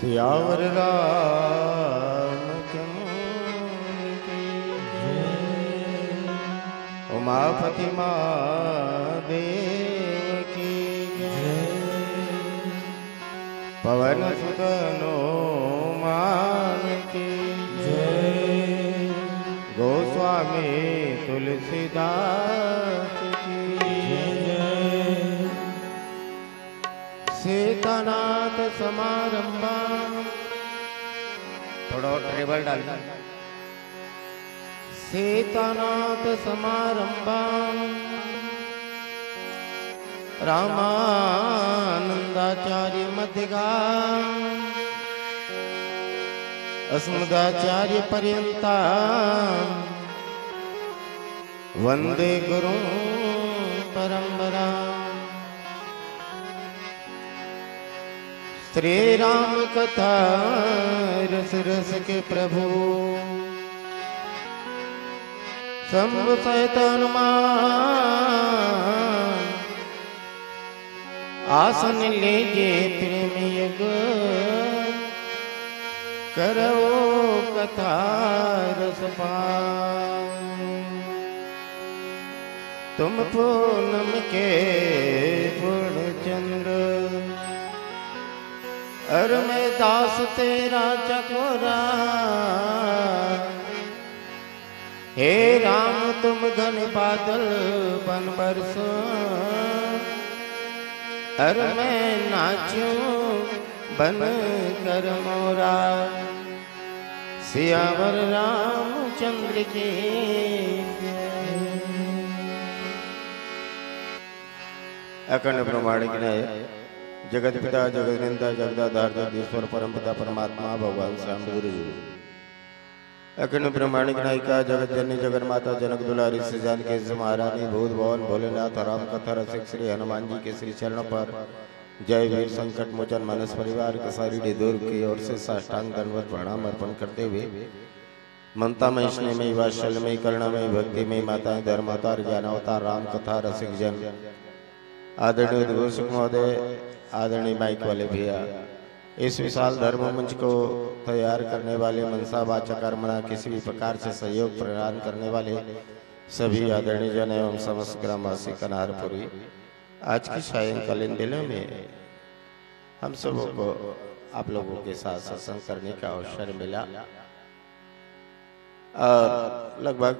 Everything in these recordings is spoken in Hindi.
सियावर रामचंद्र की जय। उमापति महादेव की जय। पवन सुत हनुमान की जय। गोस्वामी तुलसीदास की जय। सीतानाथ समारंभा, थोड़ा और ट्रेबल डालना। सीतानाथ समारंभा रामानंदाचार्य मध्यगा अस्मदाचार्य पर्यंता वंदे गुरु परंपरा। श्री राम कथा रस रस के प्रभु शंभु सहित हनुमान आसन लेके प्रेम युग करो कथा रस पान। तुम पूनम के पूर्ण चंद्र अर मैं दास तेरा चकोरा। हे राम तुम घन बादल बन बरसो अर मैं नाचूं बन कर मोरा। सियावर रामचंद्र की अखंड प्रमाणिक न्याय जगत पिता जगत निंदा जगदाधार जगदीश्वर परम पिता परमात्मा भगवान श्याम गुरु जी। अखंड ब्रह्मांड नायिका जगत जननी जगन माता जनक दुलारी से जान के महारानी भूत भवन भोलेनाथ राम कथा रसिक श्री हनुमान जी के श्री चरणों पर जय वीर संकट मोचन मानस परिवार के सारी दूर की ओर से साष्टांग दंडवत प्रणाम अर्पण करते हुए ममता में स्नेह में वात्सल्य में करुणा में भक्ति में माताएं धर्म अवतार ज्ञान अवतार राम कथा रसिक जन आदरणीय उद्घोषक महोदय आदरणीय माइक वाले भैया इस विशाल धर्म मंच को तैयार करने वाले मनसा वाचक कर्मणा किसी भी प्रकार से सहयोग प्रदान करने वाले सभी आदरणीय जन एवं समस्त ग्रामवासी कनारपुरी। आज की सायंकालीन बेला में हम सबों को आप लोगों के साथ सत्संग करने का अवसर मिला और लगभग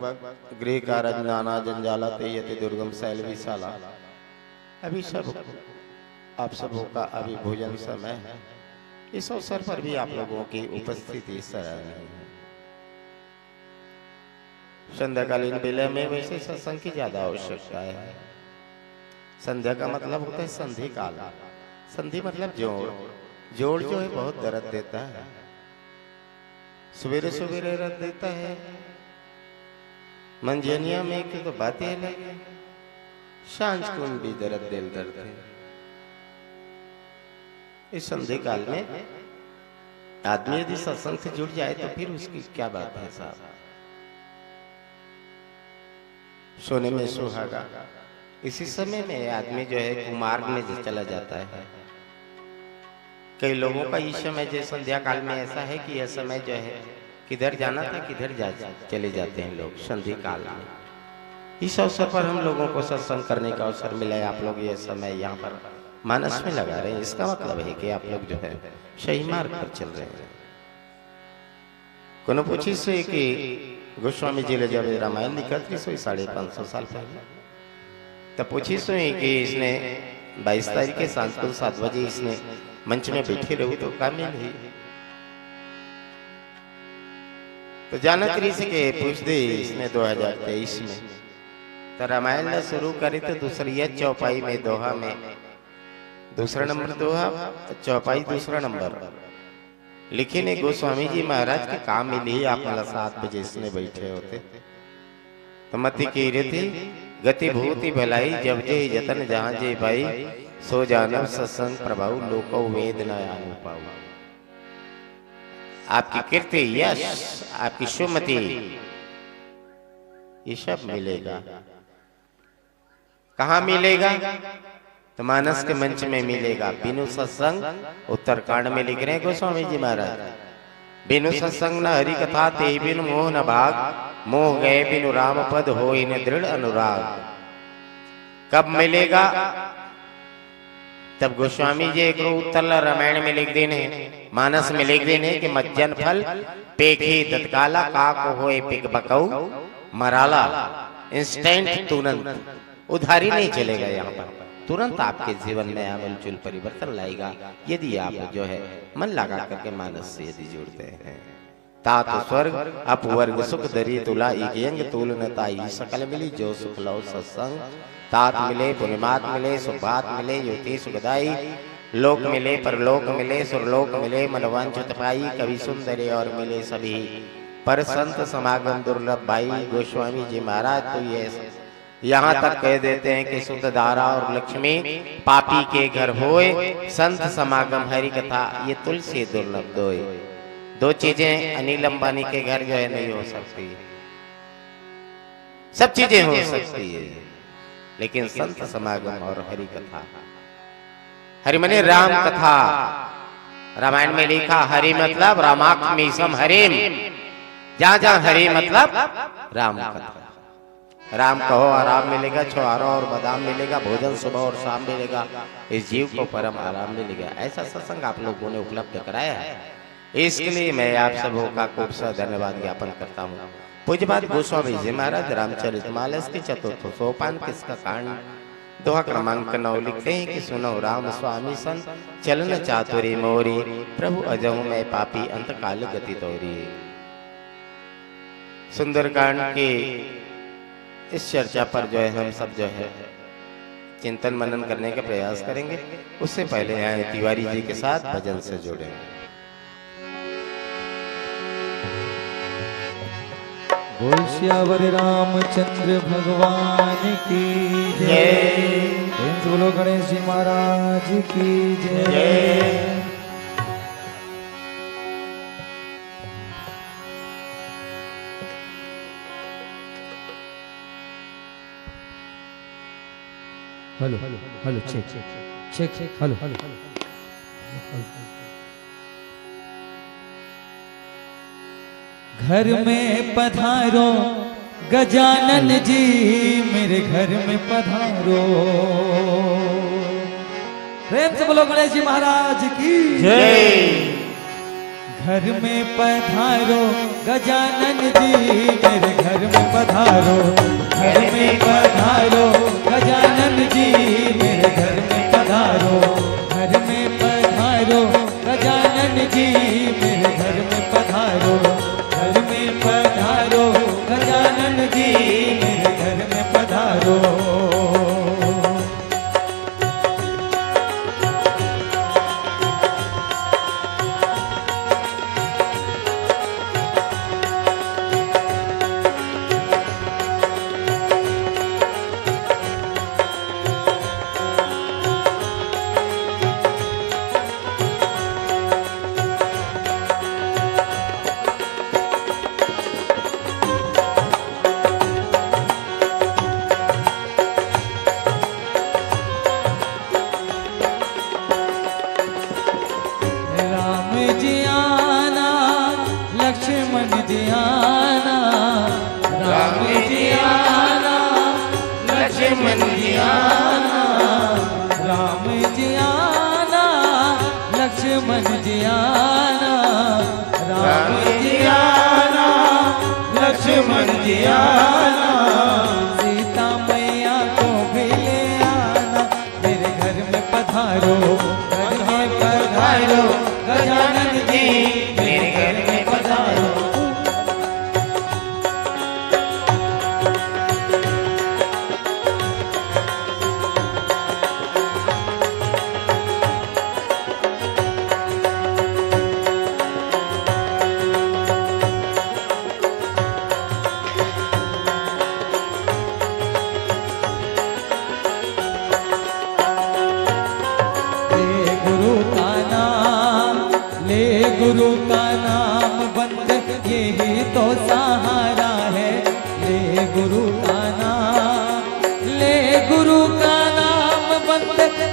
गृह कार्य नाना जंजाला तेयति दुर्गम शैल विशाला। अभी सब आप सबों का अभी भोजन समय है। इस अवसर पर भी आप लोगों की उपस्थिति सराहनीय है। संध्याकालीन बेला में वैसे सत्संग की ज्यादा आवश्यकता है। संध्या का मतलब होता है संधि काल। संधि मतलब जोड़। जोड़ जो है बहुत दर्द देता है। सवेरे सवेरे दर्द देता है। मंजनिया में की तो बातें अलग है। सांझ को भी दर्द दिल दर्द है। इस संधि काल में आदमी यदि सत्संग से जुड़ जाए तो फिर उसकी क्या बात है साहब। सोने में सुहागा। इसी समय में आदमी जो है कुमार्ग में चला जाता है। कई लोगों का इस समय जो संध्या काल में ऐसा है कि यह समय जो है किधर जाना था किधर चले जाते हैं लोग संधि काल में। इस अवसर पर हम लोगों को सत्संग करने का अवसर मिला है। आप लोग यह समय यहाँ पर मानस में लगा रहे हैं। इसका मतलब है कि आप लोग जो है सही मार्ग पर चल रहे हैं। कोनो पूछी से कि गोस्वामी जी ने जब रामायण लिखा थी 550 साल पहले तब पूछी से कि इसने 22 तारीख के सांझ को 7 बजे इसने मंच में बैठे रहो तो कामिल ही तो जानत रही से के पूछ दे इसने 2023 में तो रामायण ने शुरू करी तो दूसरी चौपाई में दोहा में दूसरा नंबर दोहा चौपाई दूसरा नंबर लिखे ने गोस्वामी जी महाराज के काम में लिए आप 7 बजे इसने बैठे होते तो मति की रीति गति भूति भलाई जब जे जतन जहां जे भाई सो जानव सत्संग प्रभाव लोको वेद न आनु पाऊ। आपकी कीर्ति यश आपकी सुमति ये सब मिलेगा। कहाँ मिलेगा? तो मानस के मंच में मिलेगा। बिनु सत्संग उत्तरकांड में लिख रहे हैं गोस्वामी जी महाराज, बिनु सत्संग न हरि कथा ते बिनु मोह न भाग, मोह गए बिनु राम पद होई न दृढ़ अनुराग। कब मिलेगा? तब गोस्वामी जी एक उत्तर रामायण में लिख देने, मानस में लिख देने कि मज्जन फल पेखे तत्काला काको होए पिक बकऊ मराला। इंस्टेंट, तुरंत, उधारी नहीं चलेगा यहाँ पर, तुरंत आपके जीवन में आमूलचूल परिवर्तन लाएगा यदि आप जो है मन लगा करके मानस से यदि जुड़ते हैं। तात स्वर्ग अपवर्ग सुख दरी तुला इकयंग तूल न ताई, सकल मिली जो सुख लो सत्संग। तात मिले पुण्यमात मिले सुभात मिले युति सुखदाई, लोक मिले परलोक मिले सुरलोक मिले मनवांछित पाई। कवि सुंदर और मिले सभी पर संत समागम दुर्लभ भाई। गोस्वामी जी महाराज तो ये यहाँ तक कह देते हैं कि शुद्ध धारा और लक्ष्मी पापी के घर होए, संत समागम हरि कथा ये तुलसी दुर्लभ दोए। दो चीजें अनिल अंबानी के घर जो है नहीं हो सकती, सब चीजें हो सकती है लेकिन संत समागम और हरि कथा। हरि मने राम कथा, रामायण में लिखा हरि मतलब रामात्मीसम हरिम, जहां जहां हरि मतलब राम कथा। राम कहो आराम मिलेगा, छुहारा और बादाम मिलेगा, भोजन सुबह और शाम मिलेगा, इस जीव को परम आराम मिलेगा। ऐसा सत्संग आप लोगों ने उपलब्ध कराया है, इसके लिए मैं आप सबों का खूब सा धन्यवाद ज्ञापन करता हूँ। पूज्यपाद गोस्वामी जी महाराज रामचरितमानस के चतुर्थ सोपान किसका कांड दोहा क्रमांक 9 लिखते हैं कि सुनो राम स्वामी सन चलन चातुरी मोरी, प्रभु अजहु में पापी अंत काल गति तोरी। सुंदरकांड की इस चर्चा पर जो है हम सब जो है चिंतन मनन करने का प्रयास करेंगे। उससे पहले यहाँ तिवारी जी के साथ भजन से जुड़े। बोल श्यावर रामचंद्र भगवान की जय, बोलो गणेश जी महाराज की जय। Hello hello hello check check check hello hello घर में पधारो गजानन जी, मेरे घर में पधारो। प्रेम से बोलो गणेश जी महाराज की जय। घर में पधारो गजानन जी, मेरे घर में पधारो। घर में पधारो गजानन जी, मेरे घर में पधारो। घर में पधारो गजानन जी, मेरे घर में पधारो। घर में पधारो गजानन जी, मेरे घर में पधारो।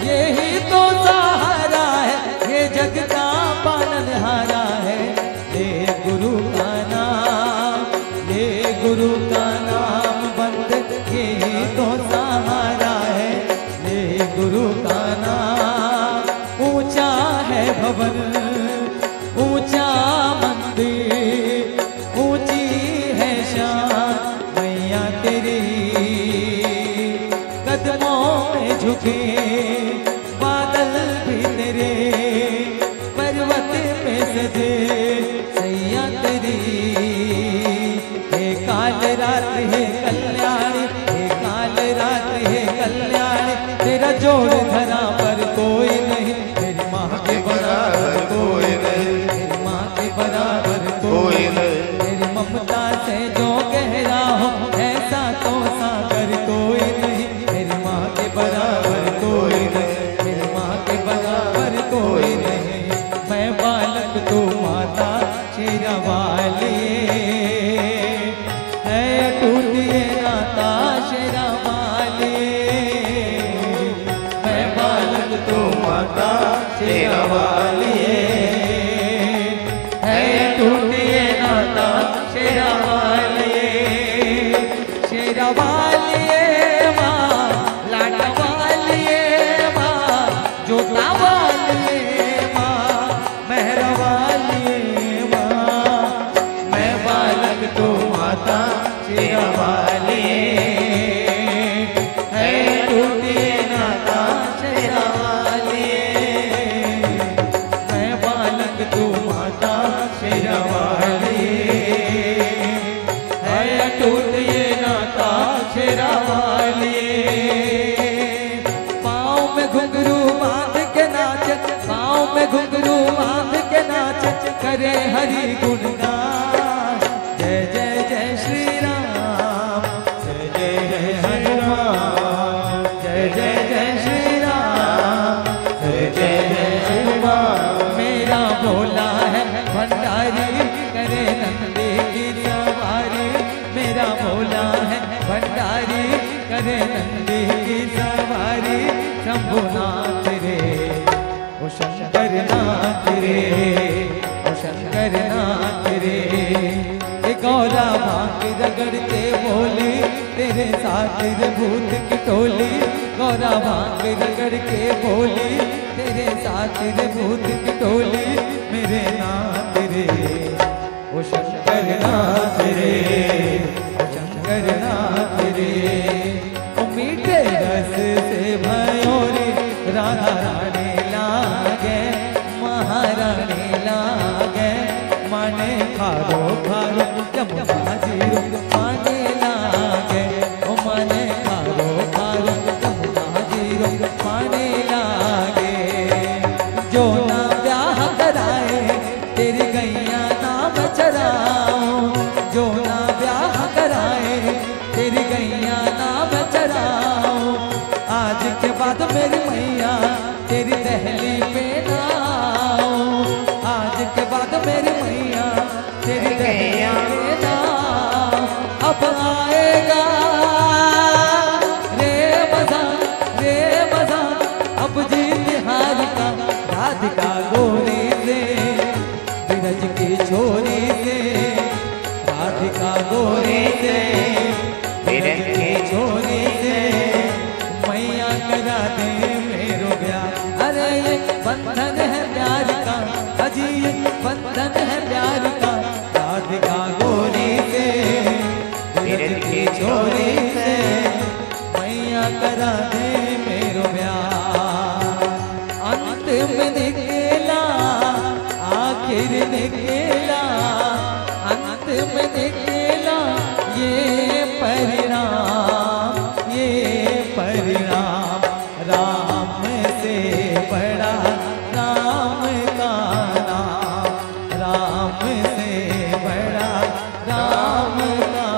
यही तो सहारा है, ये जग का पालनहारा है। ले गुरु का नाम, ले गुरु का नाम बंद, यही तो सहारा है। ले गुरु का नाम, ऊंचा है भवन, ऊंचा मंदिर, ऊंची है शान मैया तेरी। कदमों में झुके बादल भी तेरे, पर्वत पे सजे सैया तेरी। हे काल रात है कल्याणी, हे काल रात है कल्याणी, तेरा जोड़ धरा पर कोई नहीं, तेरी माँ के बराबर कोई नहीं, तेरी माँ के बराबर कोई नहीं। तेरी ममता से जो गहरा हो ऐसा तो सागर कोई नहीं, तेरी माँ के बराबर कोई नहीं, तेरी माँ के बराबर कोई नहीं। मैं बालक तू माता शेरा वाली, है टूटिए नाता शेरा वाली। मैं बालक तू माता शेरा वाली, है टूटिए नाता शेरा वाली। शेरा वाली माँ, लाटा वाली माँ, जोता वाली माँ, मेहरा वाली माँ। मैं बालक तू माता शेरा वाली, है टूटिए नाता शेरा वाली। मैं बालक तू माता शेरा वाली, है टूटिए नाता शेरा वाली। पाँव में घुंघरू बांध के नाच, पाँव में घुंघरू बांध के नाच, करे हरि गुणगान। जय जय जय श्री राम, जय जय जय हनुमान, जय जय जय श्री राम, जय जय जय श्री राम। मेरा भोला है भंडारी, करे नंदी की सवारी। मेरा भोला है भंडारी, करे नंदी की सवारी। शंभुनाथ रे ओ शंकर नाथ रे, ओ शंकर नाथ रे। ए गौरा भांग रगड़ते बोली, तेरे साथ रे भूत की टोली। गौरा भांग रगड़ के बोली, तेरे साथ रे भूत की टोली। मेरे नाथ रे ओ शंकर नाथ रे, ओ शंकर नाथ रे। ओ मीठे रस से भयो रे, राधा रानी लागे, महारानी लागे। माने खारो खारो जमुना जीरो, माने लागे, ओ माने खारो खारो जमुना जीरो, माने लागे। जो ना ब्याह कराए, तेरी गैया नाम चराओ। जो ना ब्याह कराए, तेरी गैया नाम चराओ। आज के बाद मेरी मैया तेरी दहली पे ना आओ। आज के बाद मेरी मैया तेरी दहली पे ना आओ। अब आएगा रे मजा, रे मजा, अब जीत हार का। राधिका गोरी से, बिरज की छोरी से, राधिका गोरी से, बिरज की छोरी से। मैया करा दे मेरो प्यार, अरे ये बंधन है प्यार का, अजी ये बंधन है प्यार का। राधिका गोरी से, बिरज की छोरी से, मैया करा दे मेरो प्यार। अंत में निकला, आखिर निकला, अंत में निकला ये परिणाम, ये परिणाम। राम से बड़ा राम का नाम, राम से बड़ा राम का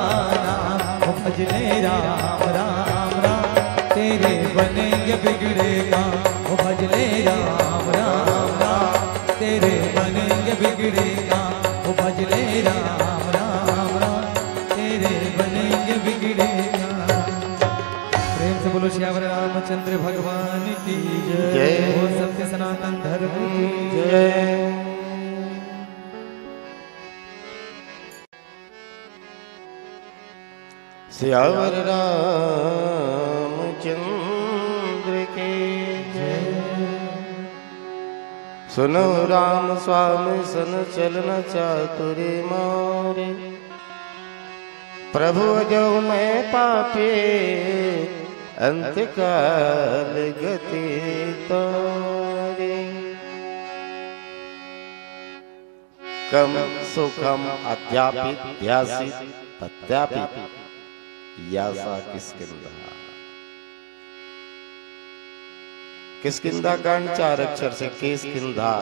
नाम। भजने राम राम राम, तेरे बनेंगे बिगड़े काम। भजने राम राम राम, तेरे बनेंगे बिगड़े काम। भजने राम राम राम, तेरे बनेंगे बिगड़े काम। प्रेम से बोलो श्यावर रामचंद्र भगवान की जय। जय। बोल सत्य सनातन धर्म की जय। जय। श्यावर रामचंद्र के जय। सुनो राम स्वामी सन चलन चातुरी मोरे, प्रभु जो मैं पापे अंतकाल गति तोरे। कम सुखम अध्यापित ध्यासित प्रत्यापित यासा किष्किंधा। किष्किंधा कांड 4 अक्षर से किष्किंधा।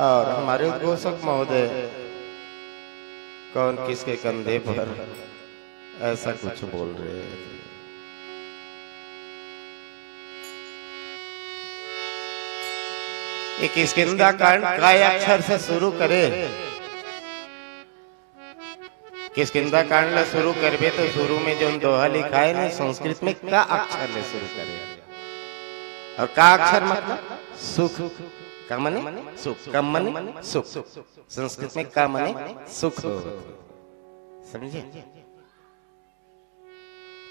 और हमारे उद्घोषक महोदय कौन किसके कंधे पर ऐसा कुछ बोल रहे हैं। ये किष्किंधा कांड काय अक्षर से शुरू करे। किष्किंधा कांड ला शुरू करबे तो शुरू में जो दोहा लिखा है ना संस्कृत में का अक्षर ले शुरू करे। और का अक्षर मतलब सुख। का मने सुख। कम मने सुख। संस्कृत में का मने सुख। समझे?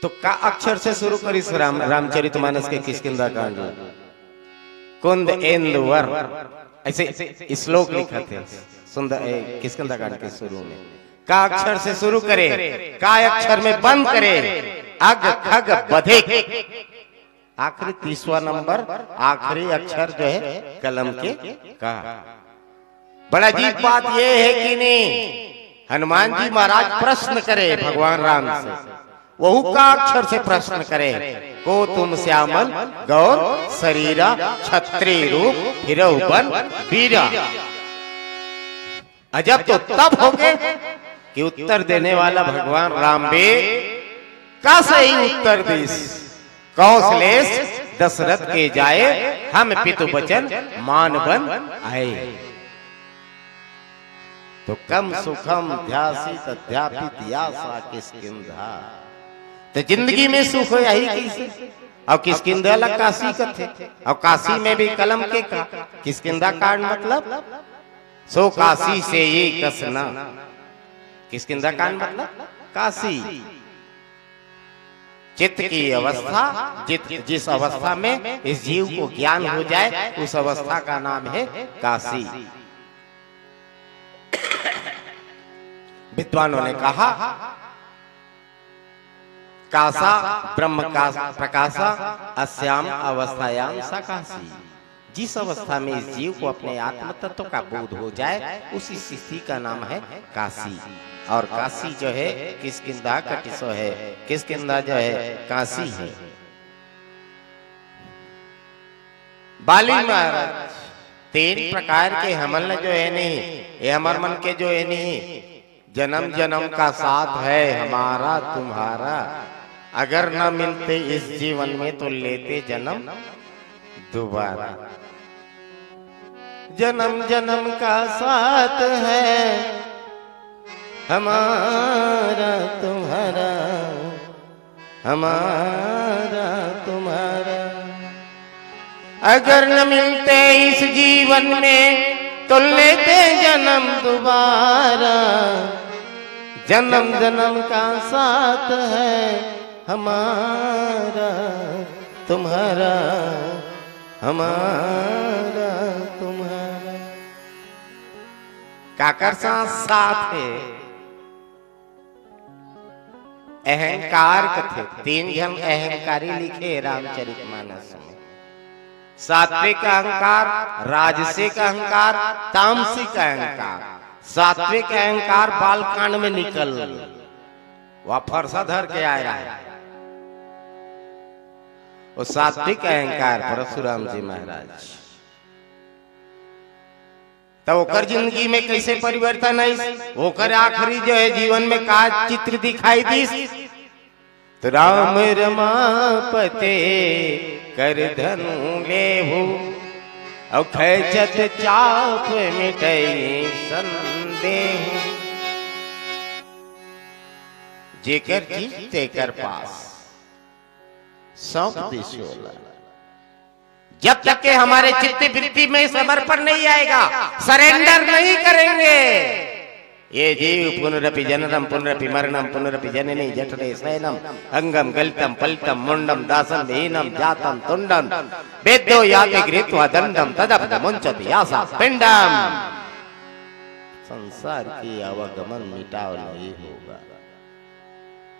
तो का अक्षर से शुरू करी रामचरितमानस के किष्किंधा कांड। कुंद एंदुवर ऐसे श्लोक लिखा थे सुंदर किष्किंधा कांड के शुरू में। का अक्षर से शुरू करे, का अक्षर में बंद करे। अग खग बधे। आखिरी 30वां नंबर आखिरी अक्षर जो है कलम के का। बड़ा अजीब बात यह है कि नहीं, हनुमान जी महाराज प्रश्न करे भगवान राम से, वहु का अक्षर से प्रश्न करे। को तुम श्यामल गौर शरीरा छत्री रूप हिरौ बन वीरा। अजब तो तब हो गए कि उत्तर देने वाला भगवान राम बे का सही उत्तर दीस। कौशलेश दशरथ के जाए हम पितु बचन मान बन आए। तो कम सुखम ध्यासित अध्यापित यासा किष्किंधा। तो जिंदगी में सुख हो यही कैसे। और किष्किंधा ला काशी कथे। और काशी में भी कलम के का किष्किंधा कांड मतलब सो काशी से ये कसना। किष्किंधा कांड मतलब काशी। चित्त की अवस्था जिस अवस्था में इस जीव को ज्ञान हो जाए उस अवस्था का नाम है काशी। विद्वानों ने कहा कासा ब्रह्म का प्रकाशा अस्याम अवस्थायाम सा काशी। जिस अवस्था में इस जीव को अपने आत्म तत्व का बोध हो जाए उसी स्थिति का नाम है काशी। और काशी जो है किष्किंधा कटिसो है। किष्किंधा जो है काशी है। बाली महाराज 3 प्रकार के हमल जो है नहीं, ये हमार मन के जो है नहीं, जन्म जन्म का साथ है हमारा तुम्हारा। अगर न मिलते इस जीवन में तो लेते जन्म दोबारा। जन्म जन्म का साथ है हमारा तुम्हारा, हमारा तुम्हारा। अगर न मिलते इस जीवन में तो लेते जन्म दोबारा। जन्म जन्म का साथ है हमारा तुम्हारा, हमारा तुम्हारा। काकर साथ है अहंकार कथे। 3 जन अहंकारी लिखे रामचरितमानस में। सात्विक अहंकार, राजसिक अहंकार, तामसिक अहंकार। सात्विक अहंकार बालकांड में निकल वह फरसा धर के आया है। वो सात्विक अहंकार परशुराम जी महाराज। तो ओकर जिंदगी में कैसे परिवर्तन है, ओकर आखिरी जो है जीवन में का चित्र दिखाई दी। तो राम रमापते कर धनु लेहु और खैचत चाप मिटई संदेह। जेकर चीज तेकर पास। सौंप दी शोला। जब तक के हमारे चित्त वृत्ति में समर्पण नहीं आएगा, सरेंडर नहीं करेंगे, ये जीव पुनरपि जननम पुनरपि मरणम पुनरपि जननी जठरे शयनम अंगम गलितम पलितम मुंडम दासम विहीनम जातम तुंडम वेद्यो याति गृहीत्वा दंडम तदप्त मुंचति यासा पिंडम। संसार की आवागमन मिटाव नहीं होगा।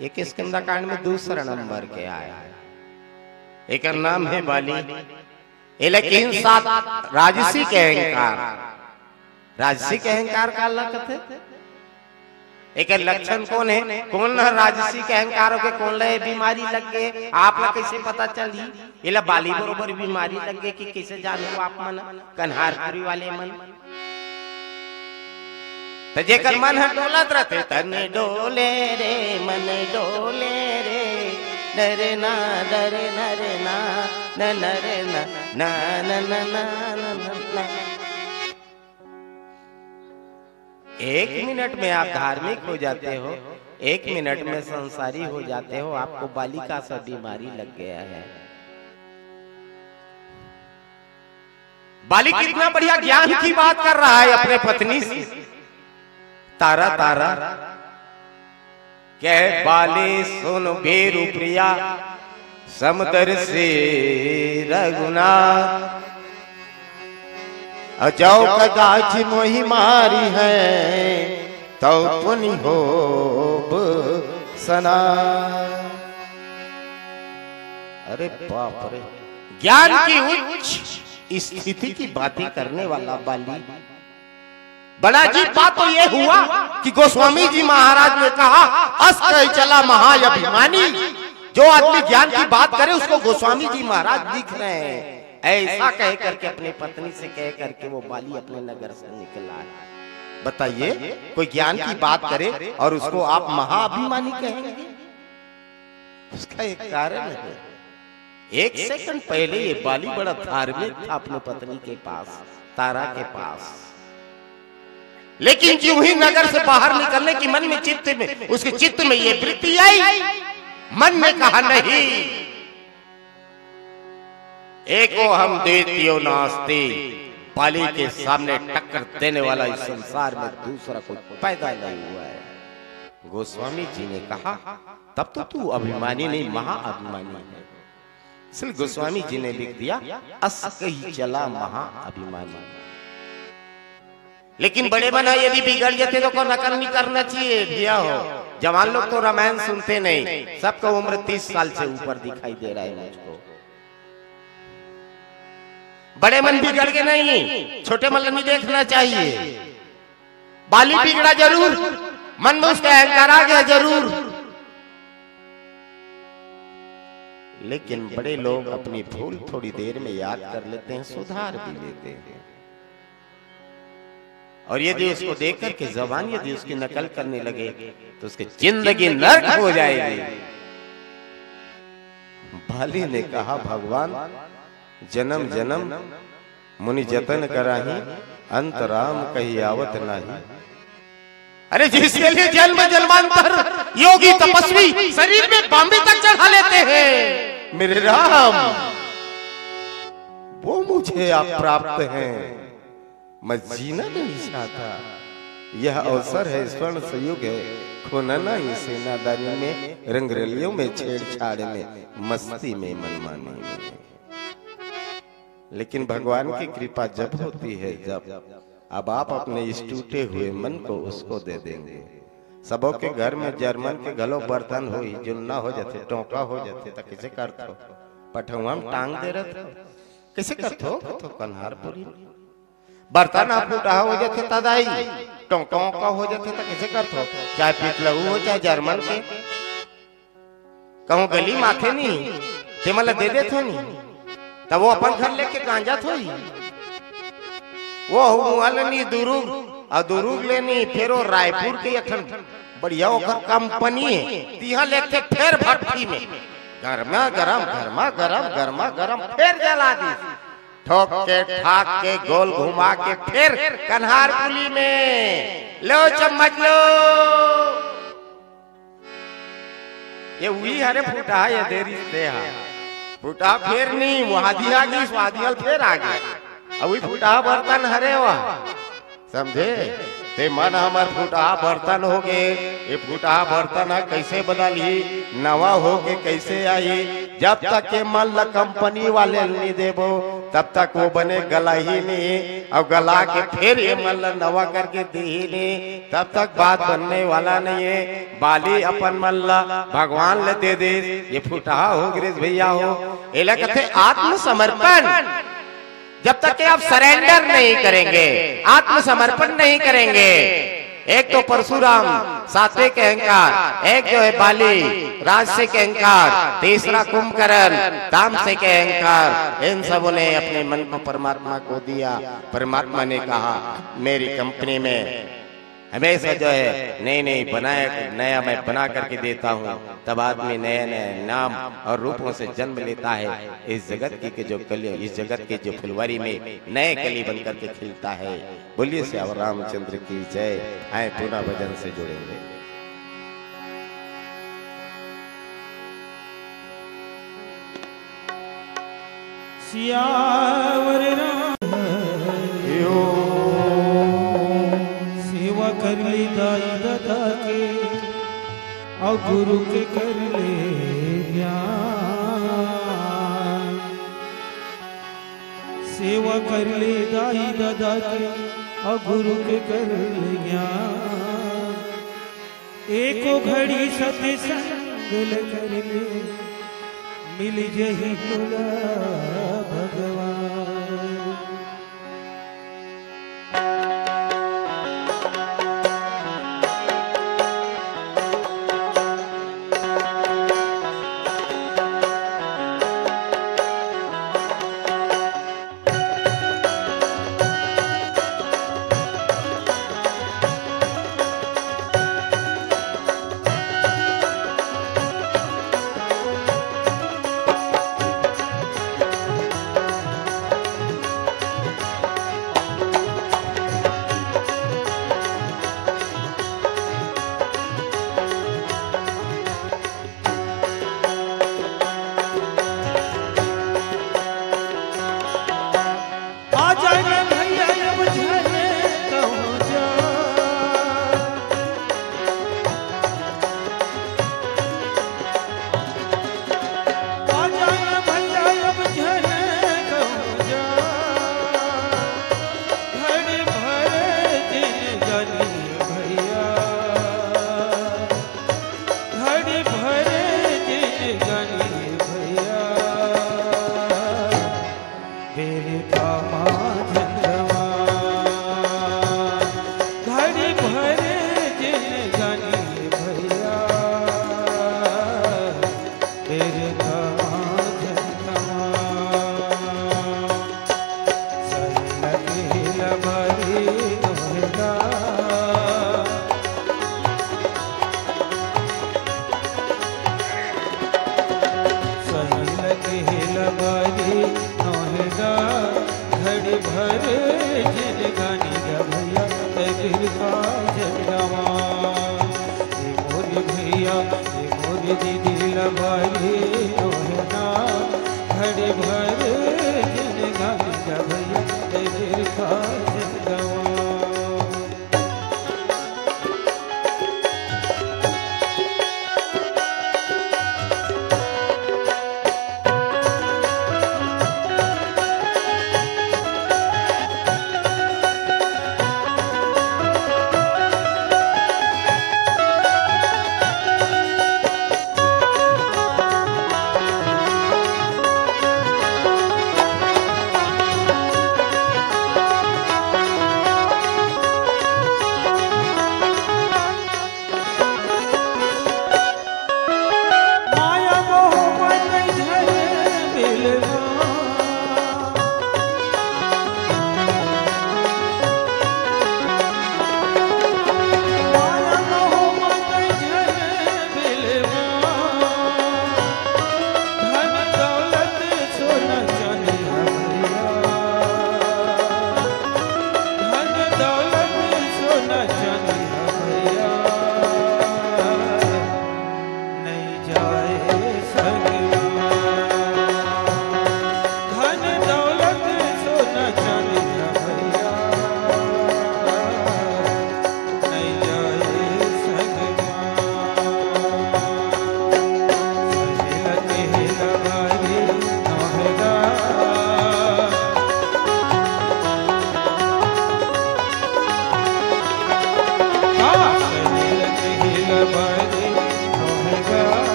ये किष्किंधा कांड में दूसरा नंबर के आया है। एक नाम है बाली। लेकिन साथ राजसी के अहंकार, राजसी के अहंकार का लक्षण एक लक्षण कौन है? कौन राजसी के अहंकारों के कौन ले बीमारी लग गए? आप लोग कैसे पता चली? ये बाली बरोबर बीमारी लग गए कि कैसे जानो आप मन कन्हारपुरी वाले मन तो जेकर मन है डोलत रहते तन डोले रे मन डोले रे डरे ना डरे नरे ना न नरे ना ना ना ना ना ना। एक मिनट में आप धार्मिक हो जाते हो, एक मिनट में संसारी हो जाते हो। आपको बालिका सा बीमारी लग गया है। बाली कितना बढ़िया ज्ञान की बात कर रहा है अपने पत्नी से। तारा तारा कह बाले सुन बेरु प्रिया समदर से रघुनाथ अजाओ कदाच मोहि मारी है तो पुनि हो सना। अरे बाप रे, ज्ञान की उच्च स्थिति की बातें करने वाला बाली। बड़ा अजीब बात तो ये हुआ कि गोस्वामी जी महाराज ने कहा अस कह चला महाअभिमानी। जो आदमी ज्ञान की बात करे उसको गोस्वामी जी महाराज लिख रहे हैं। ऐसा कह करके अपने पत्नी से कह करके वो बाली अपने नगर से निकला है। बताइए, कोई ज्ञान की बात करे और उसको आप महाअभिमानी कहेंगे? उसका एक कारण है। एक सेकंड पहले ये बाली बड़ा धार्मिक था अपने पत्नी के पास, तारा के पास। लेकिन क्यों ही नगर से बाहर निकलने की मन में चित्त में उसके चित्त में ये वृत्ति आई, मन में कहा नहीं, एको हम द्वितीयो नास्ति। बाली के सामने टक्कर देने वाला इस संसार में दूसरा कोई पैदा नहीं हुआ है। गोस्वामी जी ने कहा तब तो तू अभिमानी नहीं महाअभिमानी है। इसलिए गोस्वामी जी ने लिख दिया अस कही चला महाअभिमानी। लेकिन बड़े बना यदि बिगड़ जाते तो कोई नकल नहीं करना चाहिए भैया हो। जवान लोग तो रामायण सुनते नहीं, सबका उम्र 30 साल से ऊपर दिखाई दे रहा है मुझको। बड़े मन बिगड़ के नहीं, छोटे मन नहीं देखना चाहिए। बाली बिगड़ा जरूर, मन में उसका अहंकार आ गया जरूर, लेकिन बड़े लोग अपनी भूल थोड़ी देर में याद कर लेते हैं, सुधार भी लेते हैं। और यदि उसको देख करके जबान यदि उसकी नकल करने लगे तो उसकी जिंदगी नर्क हो जाएगी। बाली ने कहा भगवान जन्म जन्म मुनि जतन कराही अंत राम कही आवत नाही। अरे जिसके लिए जन्म जन्मांतर योगी तपस्वी शरीर में बांबे तक चढ़ा लेते हैं, मेरे राम वो मुझे आप प्राप्त हैं। मैं जीना नहीं चाहता। यह अवसर है, स्वर्ण संयुग है, खोना नहीं सेनादारी में, रंगरलियों में, छेड़छाड़ में, मस्ती में, मनमानी में। लेकिन भगवान की कृपा जब होती है जब अब आप अपने इस टूटे हुए मन को उसको दे देंगे। सबों के घर में जर्मन के गलो बर्तन हो जुन्ना हो जाते, टोका हो जाते तो किसे करते हो? पठुआ में टांग दे रहे थे, किसे करते हो? तो कन्हारपुरी बर्तन आप फूटा हो जाते तदाई, टोका हो जाते तो किसे करते हो? चाहे पितलहू हो चाहे जर्मन के, कहूँ गली माथे नहीं ते मतलब दे देते नहीं, तब वो अपन घर लेके गांजा थोड़ी वो वाले दुरुग और दुरुग लेनी फिर वो रायपुर के अखन बढ़िया कंपनी है तिहा लेके फिर भट्टी में गरमा गरम फिर जला दी, ठोक के ठाक के गोल घुमा के फिर कन्हारपुरी में लो चम्मच लो। ये हुई हरे फूटा है ये देरी से फूटा फिर नहीं वो आधी आ गई स्वादियल फिर आ गई अब वही फूटा बर्तन हरे वह समझे ते मन हमार फूटा बर्तन हो गए ये फूटा बर्तन कैसे बदली नवा हो के कैसे आई जब तक के मन ला कंपनी वाले नहीं देबो तब तक वो बने गला ही नहीं और गला के फिर ये मन ला नवा करके दी ही नहीं तब तक बात बनने वाला नहीं है बाली अपन मन ला भगवान ले दे दे ये फूटा हो गिरीश भैया हो एला कहते आत्मसमर्पण जब तक कि आप सरेंडर नहीं करेंगे आत्मसमर्पण नहीं करेंगे एक तो परशुराम सात्विक अहंकार एक जो है बाली राजसिक अहंकार तीसरा कुंभकर्ण तामसिक अहंकार इन सबों ने अपने मन को परमात्मा को दिया परमात्मा ने कहा मेरी कंपनी में हमेशा जो है नई बनाया नया मैं बना करके देता हूँ तब आदमी नए नए नाम और रूपों से जन्म लेता है इस जगत की जो कली इस जगत की जो फुलवारी में नए कली बन करके खिलता है बोलिए श्री रामचंद्र की जय आए पूरा भजन से जुड़ेंगे सियावर कर ले दाई दादा के और गुरु के कर ले ज्ञान सेवा कर ले दाई दादा के और गुरु के कर ले ज्ञान एको घड़ी सत्संग कर ले मिल जही तुला भगवान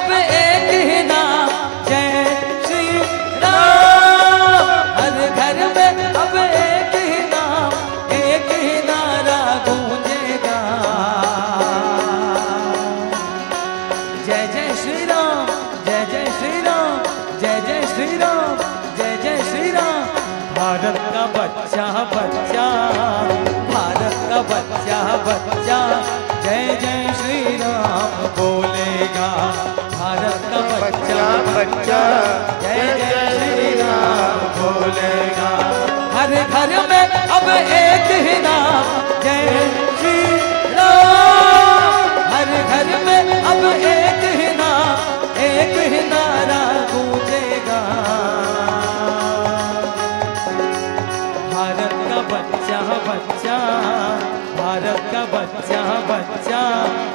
अब एक ही नाम जय श्री राम। हर घर में अब एक ही नाम, एक ही नारा गूंजेगा, जय जय श्री राम, जय जय श्री राम, जय जय श्री राम, जय जय श्री राम। भारत का बच्चा बच्चा, भारत का बच्चा बच्चा जय जय श्री राम बोलेगा। भारत का बच्चा बच्चा जय जय श्री राम बोलेगा। हर घर में अब एक ही नाम जय श्री राम। हर घर में अब एक ही नाम, एक ही नारा गूंजेगा। भारत का बच्चा बच्चा, भारत का बच्चा बच्चा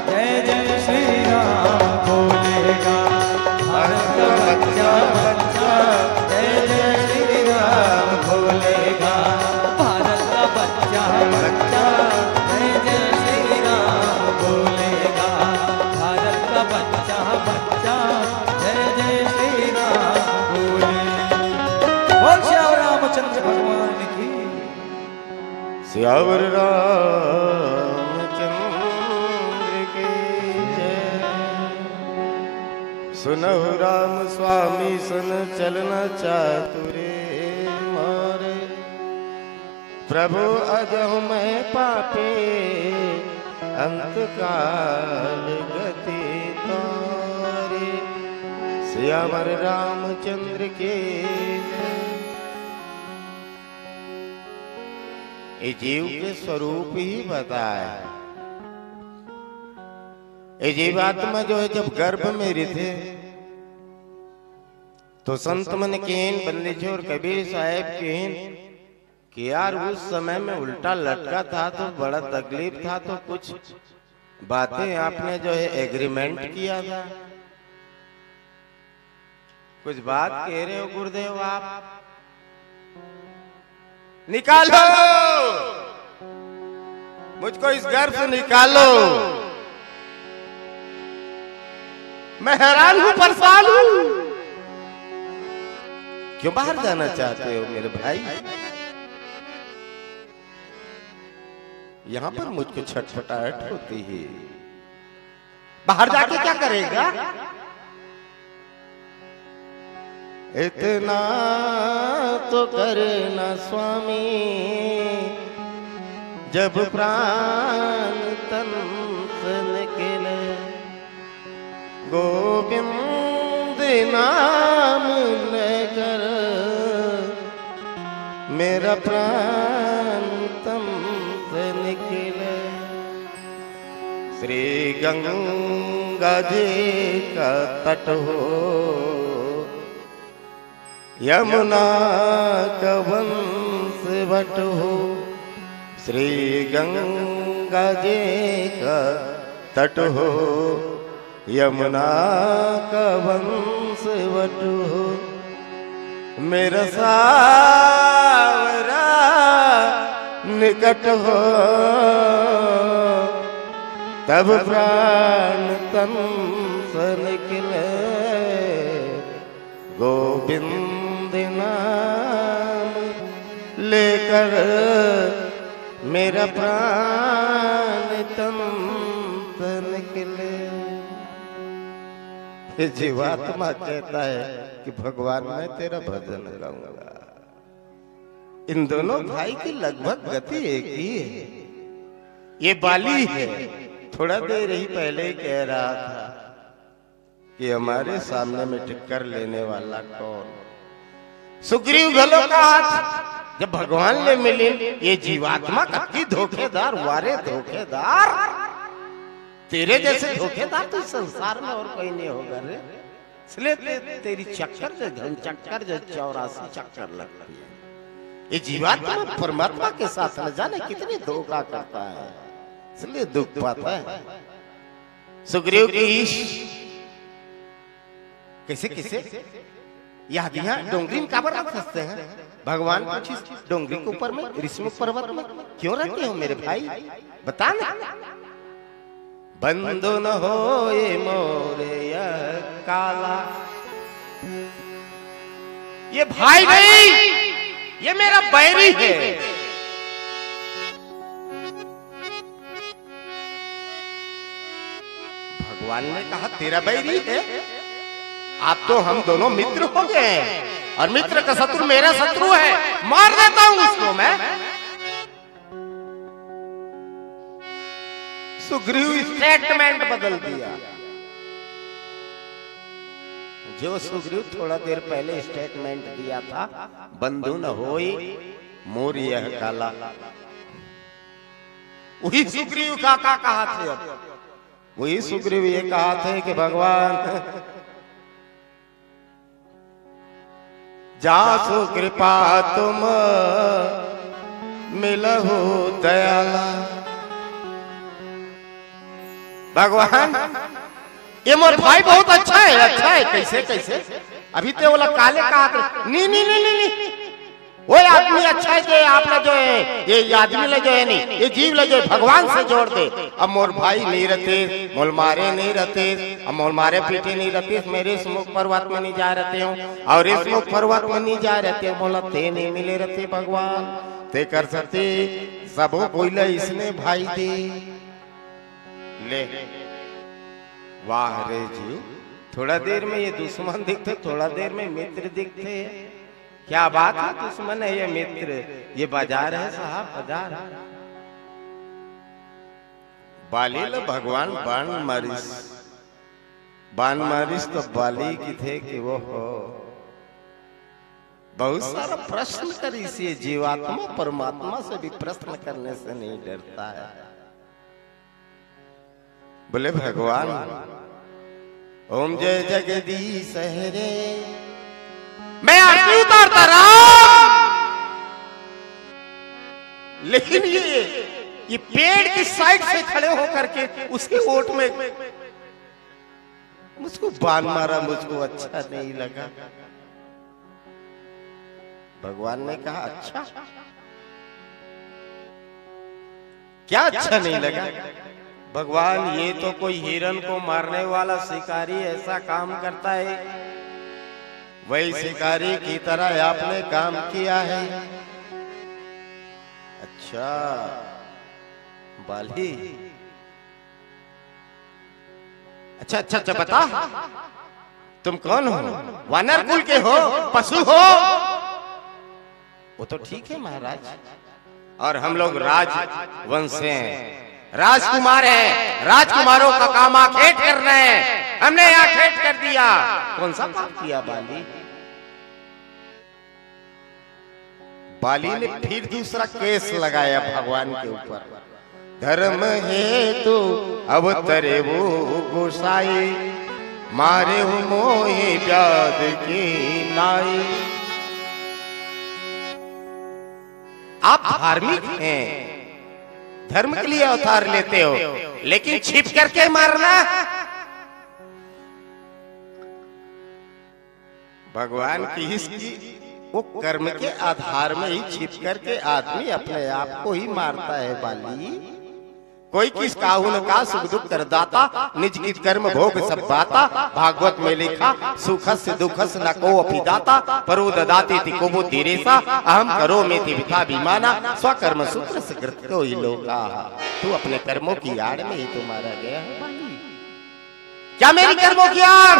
जय जय श्री राम बोलेगा। भारत का बच्चा बच्चा जय जय श्री राम बोलेगा। भारत का बच्चा बच्चा जय जय श्री राम बोलेगा। भारत का बच्चा बच्चा जय जय श्री राम बोलेगा। बोल श्याम रामचंद्र भगवान की। श्यावर रामचंद्र की जय। सुनहु राम स्वामी सुन चलना चातुरे मारे। प्रभु अजहु मैं पापे अंतकाल गति तारे। श्यावर रामचंद्र के ये जीव के स्वरूप ही बताया। ये जीवात्मा जो है जब गर्भ में थे तो संत मन कहन, बंदे और कबीर साहब कहन कि यार उस समय में उल्टा लटका था तो बड़ा तकलीफ था, तो कुछ बातें आपने जो है एग्रीमेंट किया था। कुछ बात कह रहे हो गुरुदेव आप? निकालो मुझको इस घर से, निकालो। मैं हैरान हूं, परेशान हूं। क्यों बाहर जाना चाहते हो मेरे भाई? यहां पर मुझको छटपटाहट होती है। बाहर जाके क्या करेगा? इतना तो करना स्वामी, जब प्राण तन से निकले। गोविंद नाम लेकर मेरा प्राण तन से निकले। श्री गंगा जी का तट हो, यमुना का वंश वट हो। श्री गंगा जी का तट हो, यमुना का वंश वट हो। मेरा सावरा निकट हो, तब प्राण तन से निकले। गोविंद नाम लेकर मेरा प्राण तन से निकले। ये जीवात्मा कहता है कि भगवान मैं तेरा भजन गाऊंगा। इन दोनों भाई की लगभग गति एक ही है। ये बाली है, थोड़ा देर ही पहले कह रहा था कि हमारे सामने में टिक्कर लेने वाला कौन? सुग्रीव गलों का हाथ जब भगवान ने मिले, ये जीवात्मा कत्ती धोखेदार, वारे धोखेदार। तेरे जैसे धोखेदार तो संसार में और कोई नहीं होगा रे। इसलिए तेरी चक्कर जो धन चक्कर जो 84 चक्कर लगती है। ये जीवात्मा परमात्मा के साथ न जाने कितनी धोखा करता है, इसलिए दुख पाता है। सुग्रीव की किसे किसे यादियां डोंगरी में काबर रख सकते हैं? भगवान पूछी डोंगरी के ऊपर में, ऋषिमुख पर्वत में क्यों रखते हो मेरे भाई? बता ना। बंधु न हो ये मोरे काला। ये भाई नहीं, ये मेरा बैरी है। भगवान ने कहा तेरा बैरी है, आप तो हम दोनों मित्र हो गए और मित्र का शत्रु मेरा शत्रु है, मार देता हूं उसको मैं। सुग्रीव स्टेटमेंट बदल दिया। जो सुग्रीव थोड़ा देर पहले स्टेटमेंट दिया था, बंधु न होई मोर यह काला, वही सुग्रीव का कहा थे। अब वही सुग्रीव ये कहा थे कि भगवान जासु कृपा तुम मिलहु दयाला। भगवान ये मोर भाई बहुत अच्छा है, अच्छा है। कैसे कैसे? अभी तो बोला काले कहा था। नहीं नहीं नहीं नहीं, वो आदमी अच्छा है कि आपने जो है ये आदमी ले जो है नहीं, ये जीव ले जो है भगवान से जोड़ दे। अब मोर भाई नहीं रहते, मोल मारे नहीं रहते, अब मोल मारे पीटे नहीं रहते, मेरे इस मुख पर्वत में नहीं जा रहते हूँ और इस मुख पर्वत में नहीं जा रहते। बोला ते नहीं मिले रहते भगवान, ते कर सकते सबो बोला इसने भाई दे ले। वाह रे जीव, थोड़ा देर में ये दुश्मन दिखते, थोड़ा देर में मित्र दिखते। क्या बात है, दुश्मन है ये मित्र, ये बाजार है साहब, बाजार। बाली भगवान बाण मारिस तो बाली की थे कि वो हो। बहुत सारा प्रश्न करी से जीवात्मा परमात्मा से भी प्रश्न करने से नहीं डरता है। बोले भगवान ओम जय जगदीश हरे, मैं आरती उतारता राम, लेकिन ये पेड़ की साइड से खड़े होकर के उसके ओट में मुझको बाण मारा, मुझको अच्छा नहीं लगा। भगवान ने कहा अच्छा क्या अच्छा नहीं लगा? भगवान ये तो कोई हिरन को मारने वाला शिकारी ऐसा काम करता है, वही शिकारी की तरह आपने काम किया है। अच्छा बाली, अच्छा अच्छा अच्छा बता तुम कौन हो? वानर कुल के हो? पशु हो? वो तो ठीक है महाराज, और हम लोग राजवंश से हैं, राजकुमार हैं, राजकुमारों का काम आखेट करना है, हमने आखेट कर दिया। कौन सा पाप किया बाली? बाली ने फिर दूसरा केस लगाया भगवान के ऊपर। धर्म हेतु अवतरे वो गोसाई, मारे हो मोहे व्याध की नाई। आप धार्मिक हैं, धर्म के लिए अवतार लेते हो, लेकिन छिप करके मारना। भगवान की इसकी वो कर्म के आधार में ही छिप करके आदमी अपने आप को ही मारता है बाली। कोई किस काहुन का सुख दुख करदाता, निज की कर्म भोग सब बाता। भागवत में लिखा सुखस दुखस न को अपिदाता, परो ददाति तिको वो धीरेसा, अहम करो में विथा विमाना, स्वकर्म सूत्र से कृत को ही लोका। तू अपने कर्मों की आड़ में ही तो मारा गया है बाली। क्या मेरी कर्मों की आड़?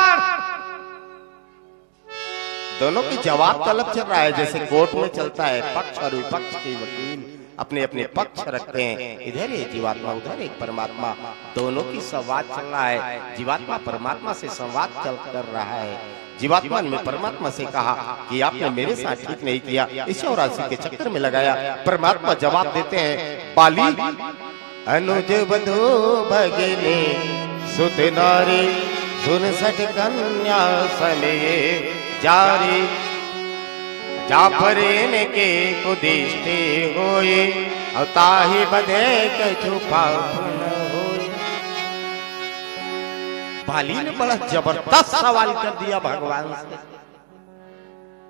दोनों की जवाब तलब चल रहा है, जैसे कोर्ट में चलता है, पक्ष और विपक्ष के वकील अपने अपने पक्ष रखते हैं। इधर एक जीवात्मा, उधर एक परमात्मा, दोनों की संवाद चल रहा है। जीवात्मा परमात्मा से संवाद चल कर रहा है। जीवात्मा ने परमात्मा से कहा कि आपने मेरे साथ ठीक नहीं किया, इस चौरासी के चक्कर में लगाया। परमात्मा जवाब देते हैं, बाली अनुज बधो भगिनी सुत नारी, सुन सठ कन्या समय जारी, जाफरेन के कुदिष्टे होए, अवताही बधे के छुपा न होए। बाली ने बड़ा जबरदस्त सवाल कर दिया भगवान से।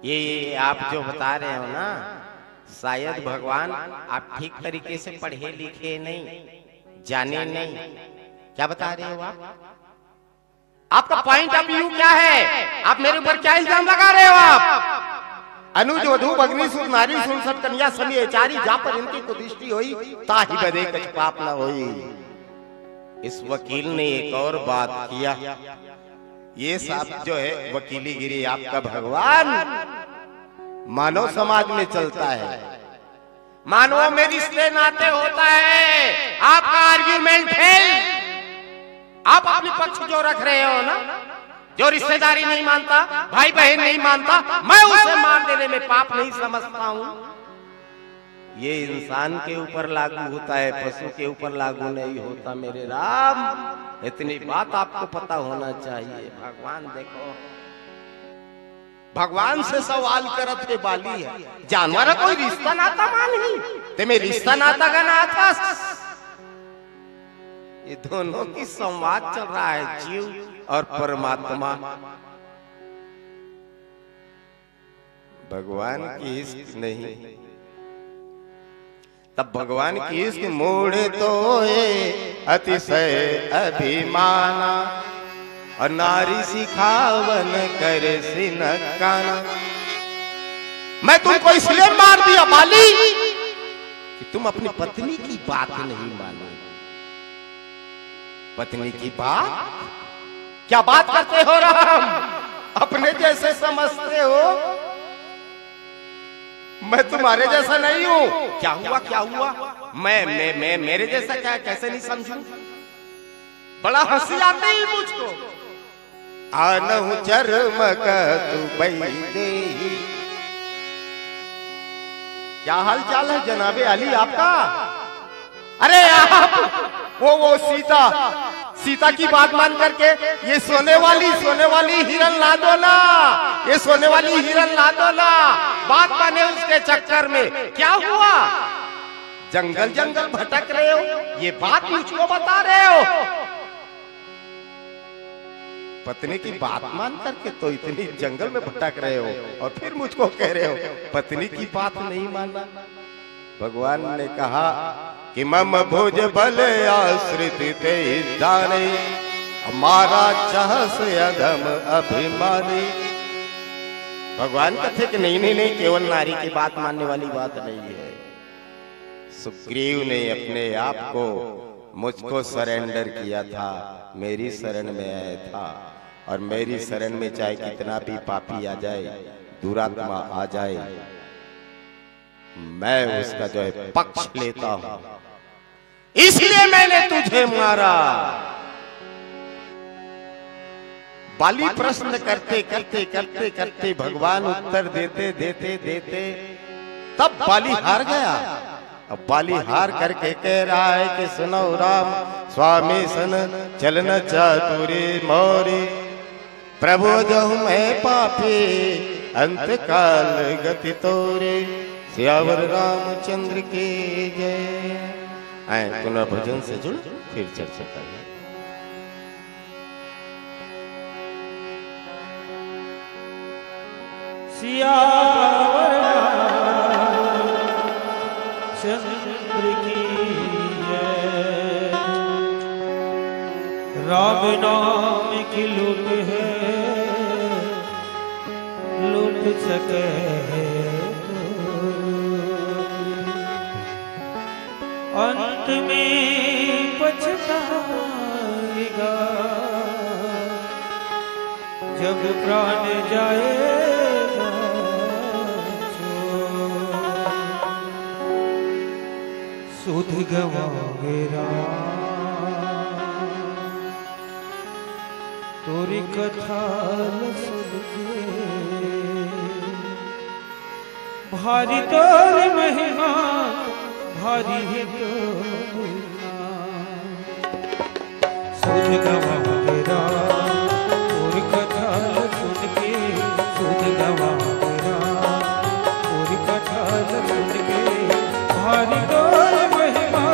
ये आप जो बता रहे हो ना, शायद भगवान आप ठीक तरीके से पढ़े लिखे नहीं, जाने नहीं। क्या बता रहे हो आप? आपका पॉइंट ऑफ व्यू क्या है? आप मेरे ऊपर क्या इल्जाम लगा रहे हो? आप अनुज वधु भगनी सुर नारी सुन सत कन्या समी एचारी जा पर इनकी कुदृष्टि होई ताहि बदे कछ पाप न होई। इस वकील ने एक और बात किया, ये सब जो है वकीली गिरी आपका भगवान मानव समाज में चलता है, मानवों में रिश्ते नाते होता है। आपका आर्ग्यूमेंट फेल। आप अपने पक्ष जो रख रहे हो ना, जो रिश्तेदारी नहीं मानता, भाई बहन नहीं मानता, मैं उसे मान देने में पाप नहीं समझता हूं। ये इंसान के ऊपर लागू होता है, पशु के ऊपर लागू नहीं होता मेरे राम। इतनी बात आपको पता होना चाहिए। भगवान देखो, भगवान से सवाल करत है बाली है, जानवर कोई रिश्ता नाता मानी ते में रिश्ता नाता का नाता। ये दोनों की संवाद चल रहा है, जीव और परमात्मा। भगवान की इश्क नहीं, तब भगवान की इश्क मोड़े तो अतिशय अभिमाना और नारी सिखावन करे सिनकाना। मैं तुमको इसलिए मार दिया बाली कि तुम अपनी पत्नी की बात नहीं मानो। पत्नी की बात? क्या बात करते हो राम? अपने जैसे समझते हो, मैं तुम्हारे जैसा नहीं हूं। क्या हुआ क्या हुआ? मैं मेरे जैसा क्या, कैसे नहीं समझूं? बड़ा हंसी आते ही मुझको। आनहु चर्मक तू बैदे। क्या हाल चाल है जनाबे अली आपका? अरे आप वो सीता की बात मान करके ये सोने वाली हिरन ला दो ना, ये सोने वाली हिरन ला दो ना। बात बने उसके चक्कर में क्या हुआ? जंगल जंगल भटक रहे हो, ये बात मुझको बता रहे हो। पत्नी की बात मान करके तो इतनी जंगल में भटक रहे हो और फिर मुझको कह रहे हो पत्नी की बात नहीं मानना। भगवान ने कहा कि मम भुज बल आश्रित ते जाने हमारा चाहस अधम अभिमानी। भगवान कहते कि नहीं, केवल नारी की बात मानने वाली बात नहीं है। सुग्रीव ने अपने आप को मुझको सरेंडर किया था, मेरी शरण में आया था, और मेरी शरण में चाहे कितना भी पापी आ जाए, दुरात्मा आ जाए, मैं उसका जो है पक्ष लेता हूं। इसलिए मैंने तुझे मारा। बाली प्रश्न करते करते करते करते भगवान उत्तर देते देते देते तब बाली हार गया। अब बाली हार करके कह रहा है कि सुनो राम स्वामी सन चलन चातुरी मोरी, प्रभु जो मैं पापी अंत काल गति तोरे, सियावर रामचंद्र की जय। आए पुनः भजन से जुड़ फिर चर्चा करें। सियावर चंद्र की जय। राम नाम की लूट है, लूट सके अंत में पछताएगा, जब प्राण जाएगा सुध गवाएगा। तोरी कथा सुन के भारी तोर महिमा, भारी है सुध गवाएगा। तोरी कथा सुन के सुध गवाएगा, तोरी कथा सुन के भारी तोर महिमा,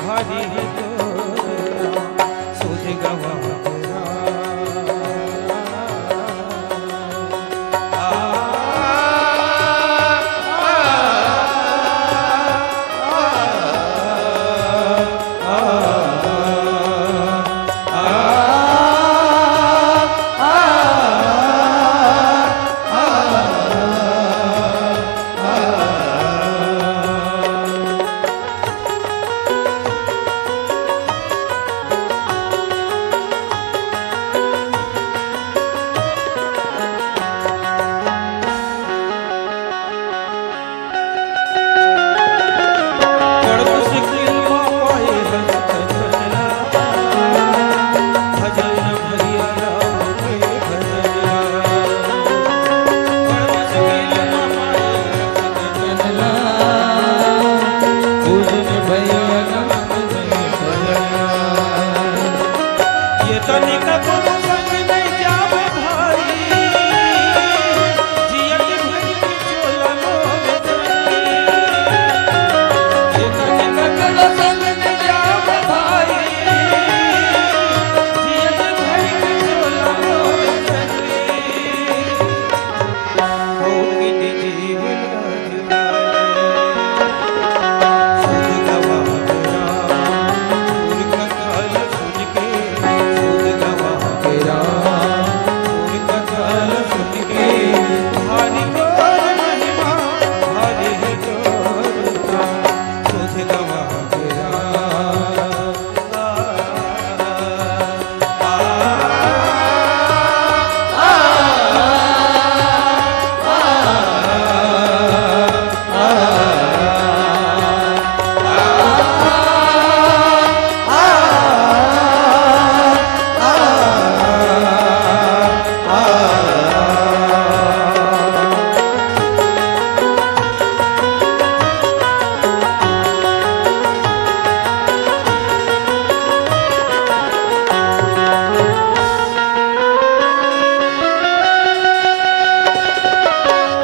भारी है सुध गवाएगा। आ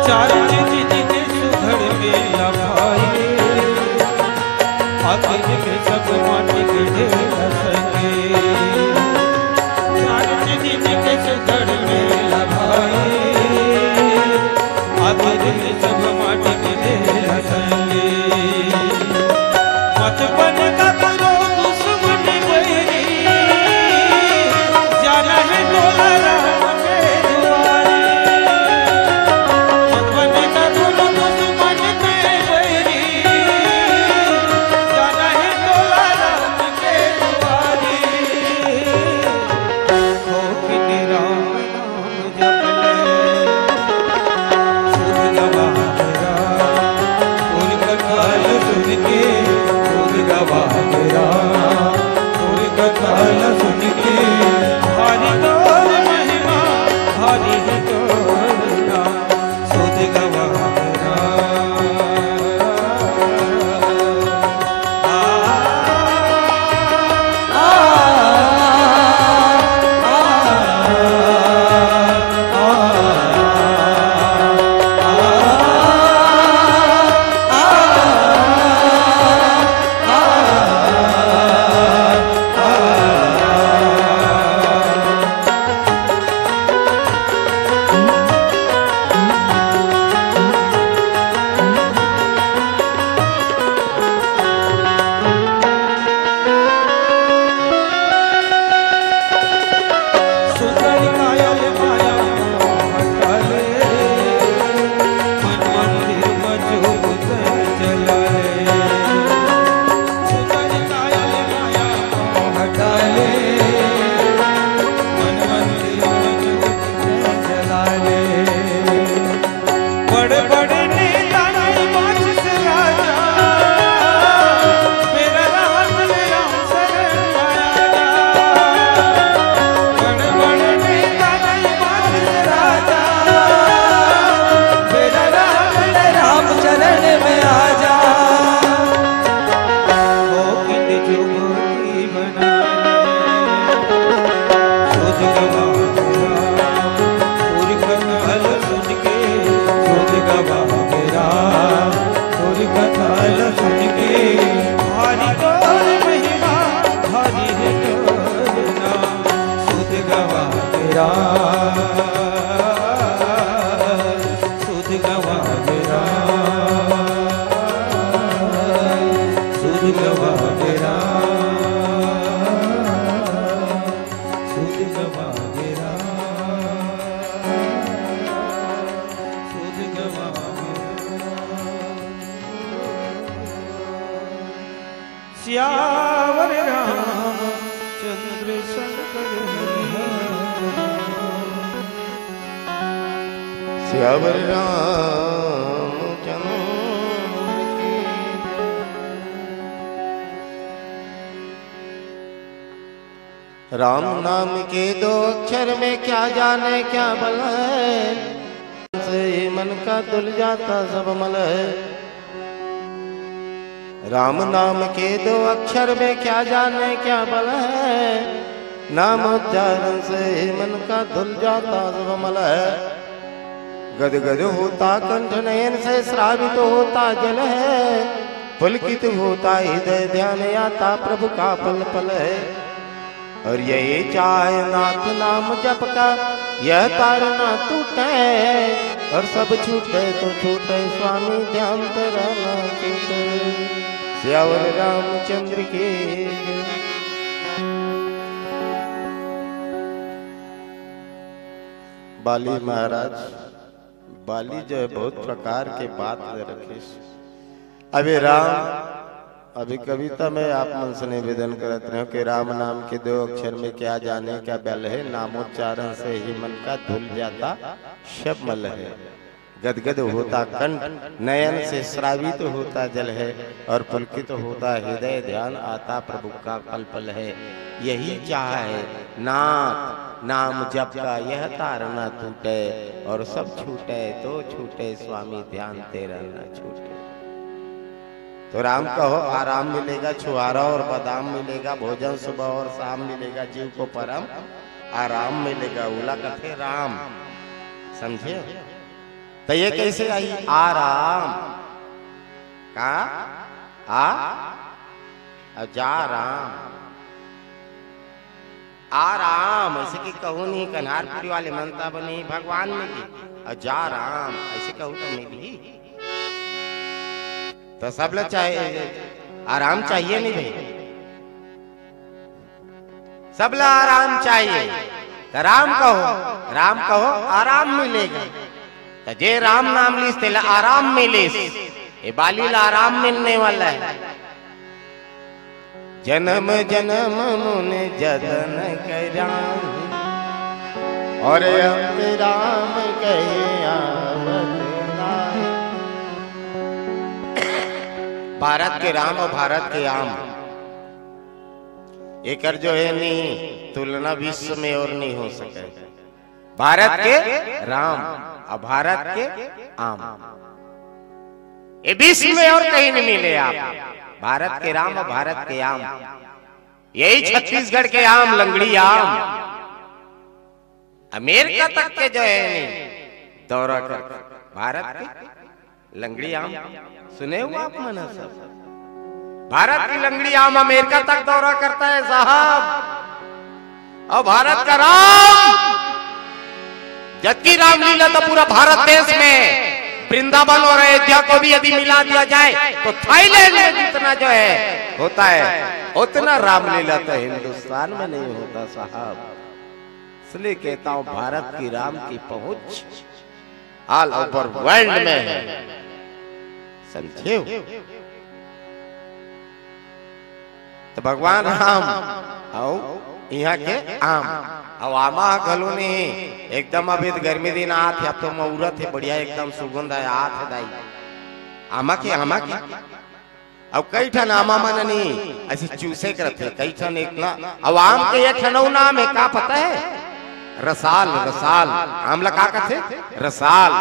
चार चीज के सुघड़ मेला भाई, आखिर में सब माटी के ढेर सके। चार चीज के सुघड़ मेला भाई, आखिर में सब माटी के ढेर सके। मत बन का करो दुश्मन बैरी, जाना है डोला राम के दुआरे। मत बन का करो दुश्मन बैरी, जाना है डोला राम के दुआरे। हो कि राम नाम जप ले, सुध गवा तेरा, उर कथाल सुन के कथाल सुन के, हरि तोर महिमा हरि तोर नाम, सुध गवा तेरा। सियावर रामचंद्र शंकर सियावर रामचंद्र की। राम नाम के दो अक्षर में क्या जाने क्या बल है, से मन का दुल जाता सब मल है। राम नाम के दो अक्षर में क्या जाने क्या बल है, नाम उच्चारण से मन का धुल जाता सब मल है। गद गद होता कंठ नयन से श्रावित होता जल है, पुलकित होता हृदय ध्यान आता प्रभु का पल पल है। और यही चाहे नाथ नाम जप का यह तार ना टूटे, और सब छूटे तो छूटे स्वामी ध्यान तेरा ना छूटे। सियावर रामचंद्र की। बाली महाराज, बाली जो है बहुत प्रकार के बात रखे। अभी राम, अभी कविता में आप मन से निवेदन करते हैं कि राम नाम के दो अक्षर में क्या जाने क्या बल है, नामोच्चारण से ही मन का धुल जाता सब मल है। गदगद होता कंठ नयन से श्रावित होता जल है, और पुलकित होता हृदय ध्यान आता प्रभु का पल पल है। यही चाह है नाथ नाम जप का यह तार न टूटे, और सब छूटे तो छूटे स्वामी ध्यान तेरा न छूटे। तो राम कहो आराम मिलेगा, छुआरा और बादाम मिलेगा, भोजन सुबह और शाम मिलेगा, जीव को परम आराम मिलेगा। उला कथे राम, समझे। तो ये कैसे आई? आराम का जा राम, आराम ऐसे की कहूँ नहीं, कन्हारपुरी वाले मनता बनी भगवान में की जा राम ऐसे कहूँ तो मैं भी। तो सब लोग चाहिए आराम चाहिए नहीं भाई, सब लोग आराम चाहिए। तो राम कहो आराम मिलेगा। तो जे राम नाम लीस तेला आराम मिलेस, ये बाली ला आराम मिलने वाला है। जन्म जन्म मुने जतन करा और अब राम कहे आवत नाम। भारत के राम और भारत के आम एकर जो है नहीं तुलना विश्व में और नहीं हो सके। भारत के राम और भारत के आम ये विश्व में और कहीं नहीं मिले। आप भारत के राम और भारत के आम, यही छत्तीसगढ़ के आम लंगड़ी आम अमेरिका तक के जो है दौरा कर। भारत के लंगड़ी आम सुने हो आप मना सब? भारत की लंगड़ी आम अमेरिका तक दौरा करता है साहब। और भारत का राम, जबकि रामलीला तो पूरा भारत देश में वृंदावन और अयोध्या को भी यदि मिला दिया जाए तो थाईलैंड में जितना जो है होता है उतना रामलीला तो हिंदुस्तान में नहीं होता साहब। इसलिए कहता हूं भारत की राम की पहुंच ऑल ओवर वर्ल्ड में है, समझे? तो भगवान राम आओ यहाँ के आम आमा गलो नहीं एकदम। अभी गर्मी दिन आत है, अब तो मुहूर्त है बढ़िया एकदम सुगंध है आत है दाई आमा की अब कई ठन आमा मन नहीं ऐसे चूसे करते कई ठन एक ना। अब आम के एक ठनौ नाम है का पता है? रसाल। रसाल आमला का कहते? रसाल।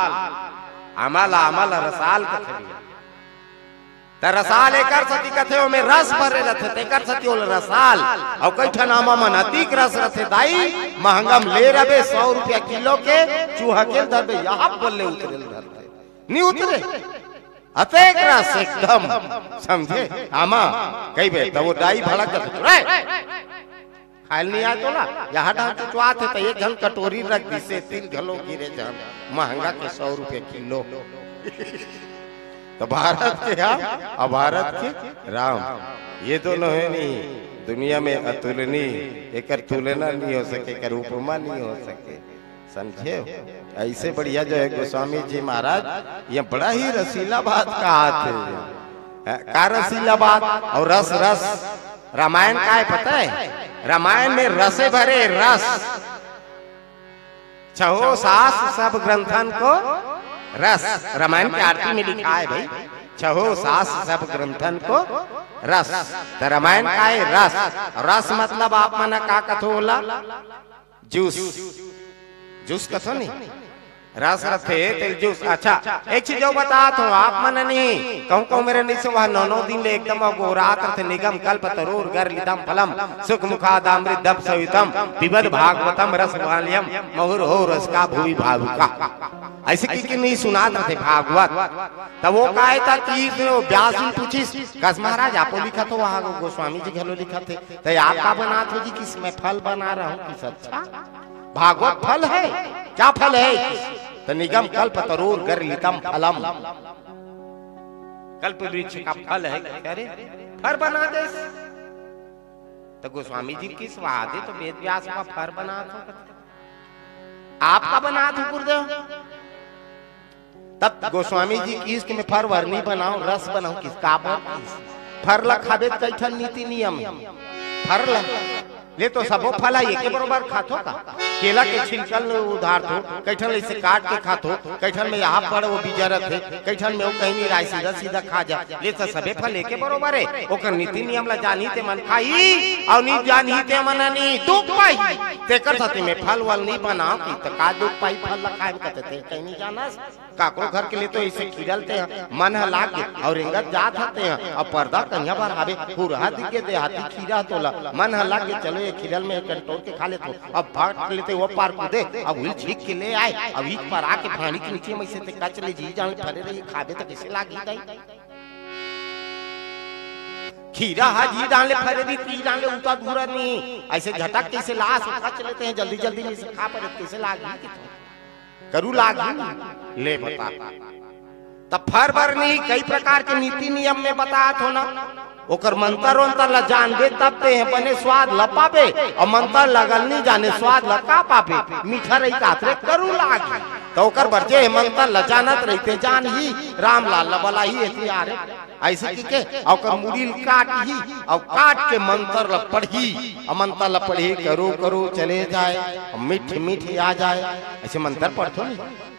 आमला रसाल कहते। रसाल एकर सती कथे में रस भरे रहते तेकर सती ओल रसाल। और कई ठन आमा मन अतिक रस रहते दाई महंगा में ले रबे 100 रुपया किलो के चूहा के धरबे यहाँ बोले उतरे धरते नहीं उतरे अतेक रस एकदम, समझे? आमा कई बे तो वो दाई भड़क खायल नहीं आ तो ना यहाँ डाल तो आते तो एक घन कटोरी रख दी से 3 घलो गिरे जान महंगा के 100 रुपया किलो। तो भारत के राम और भारत के राम ये दोनों है नहीं दुनिया में अतुलनीय, एकर तुलना नहीं हो सके, एकर उपमा नहीं हो सके, समझे? ऐसे बढ़िया जो है गोस्वामी जी महाराज ये बड़ा ही रसीला बात कहा थे। का रसीला बात और रस रस रामायण का है पता है? रामायण में रसे भरे रस, छहो सास सब ग्रंथन को रस। रामायण की आरती में लिखा है भाई छहो सास सब ग्रंथन को रस। तो रामायण का है रस। रस मतलब आप मना का कथो होला? जूस। जूस कथो नहीं रस रथे तेल जूस। अच्छा एक चीज जो बता तो आप मन नहीं कहूँ मेरे नहीं से वह 9 दिन ले एकदम गोरात रथे निगम कल्प तरूर गर लिदम फलम सुख मुखादामृत दप सवितम पिबद भागवतम रस वाल्यम महुर हो रस का भूमि भावुका। ऐसे की नहीं सुना थे भागवत। तब वो कहा था कि व्यास जी पूछिस कस महाराज आपको लिखा तो वहां गोस्वामी जी घलो लिखा थे तो आप का बना थे जी किस मैं फल बना रहा हूँ किस? अच्छा भागवत फल है क्या? फल है तो निगम कल्प तरूर गर लितम फलम कल्प वृक्ष का फल है। अरे फल बना दे तो गोस्वामी जी किस वादे तो वेद व्यास का फल बना दो आपका बना दो गुरुदेव। तब गोस्वामी जी की इसके में फर वर्णी बनाओ रस बनाओ किसका फर ला खाबे कैठन नीति नियम फर ला ले तो सबो फला एक के बरोबर खाथो का केला के छिलकल उधार थो कैठन ऐसे काट के खाथो कैठन में यहाँ पर वो बीजरत है कैठन में वो कहीं नहीं राय सीधा सीधा खा जा ले तो सबे फल एक के बरोबर है। ओकर नीति नियम ला जानी ते मन खाई और नहीं जानी ते मन नहीं दुख पाई तेकर साथी में फल वल नहीं बनाओ की तो का दुख पाई फल ला खाए कहते थे कहीं नहीं जाना काको घर के लिए तो इसे खिलते हैं मन लाग के और इंगत जात होते हैं और पर्दा कन्या बार आवे पूरा दिखे दे हाथी खीरा तोला मन लाग के चलो ये खिलल में कंटोर के खा लेते अब भाग लेते ते वो पार कूदे अब हुई छीक के ले आए अब ईद पर आके पानी के नीचे में से ते कच ले जी जान फरे रही खाबे तो कैसे लागी गई खीरा हाजी डाले फरे भी पी डाले उता दूरा नहीं ऐसे झटक कैसे लाश कच लेते हैं जल्दी जल्दी में से खा पर कैसे लागी करू लागी ले बता तब फर भर नहीं कई प्रकार के नीति नियम में बतात हो ना ओकर मंत्र अंतर ला जानबे तब ते हैं बने स्वाद लपाबे और मंत्र लगल नहीं जाने स्वाद लका पाबे मीठा रही कातरे करू लागी तो ओकर बरजे मंत्र ल जानत रहते जान ही राम लाल वाला ही ऐसी आ रे ऐसे की के ओकर मुड़ी काट ही और काट के मंत्र ल पढ़ी और मंत्र ल पढ़ी करो करो चले जाए और मीठ मीठी आ जाए ऐसे मंत्र पढ़तो नहीं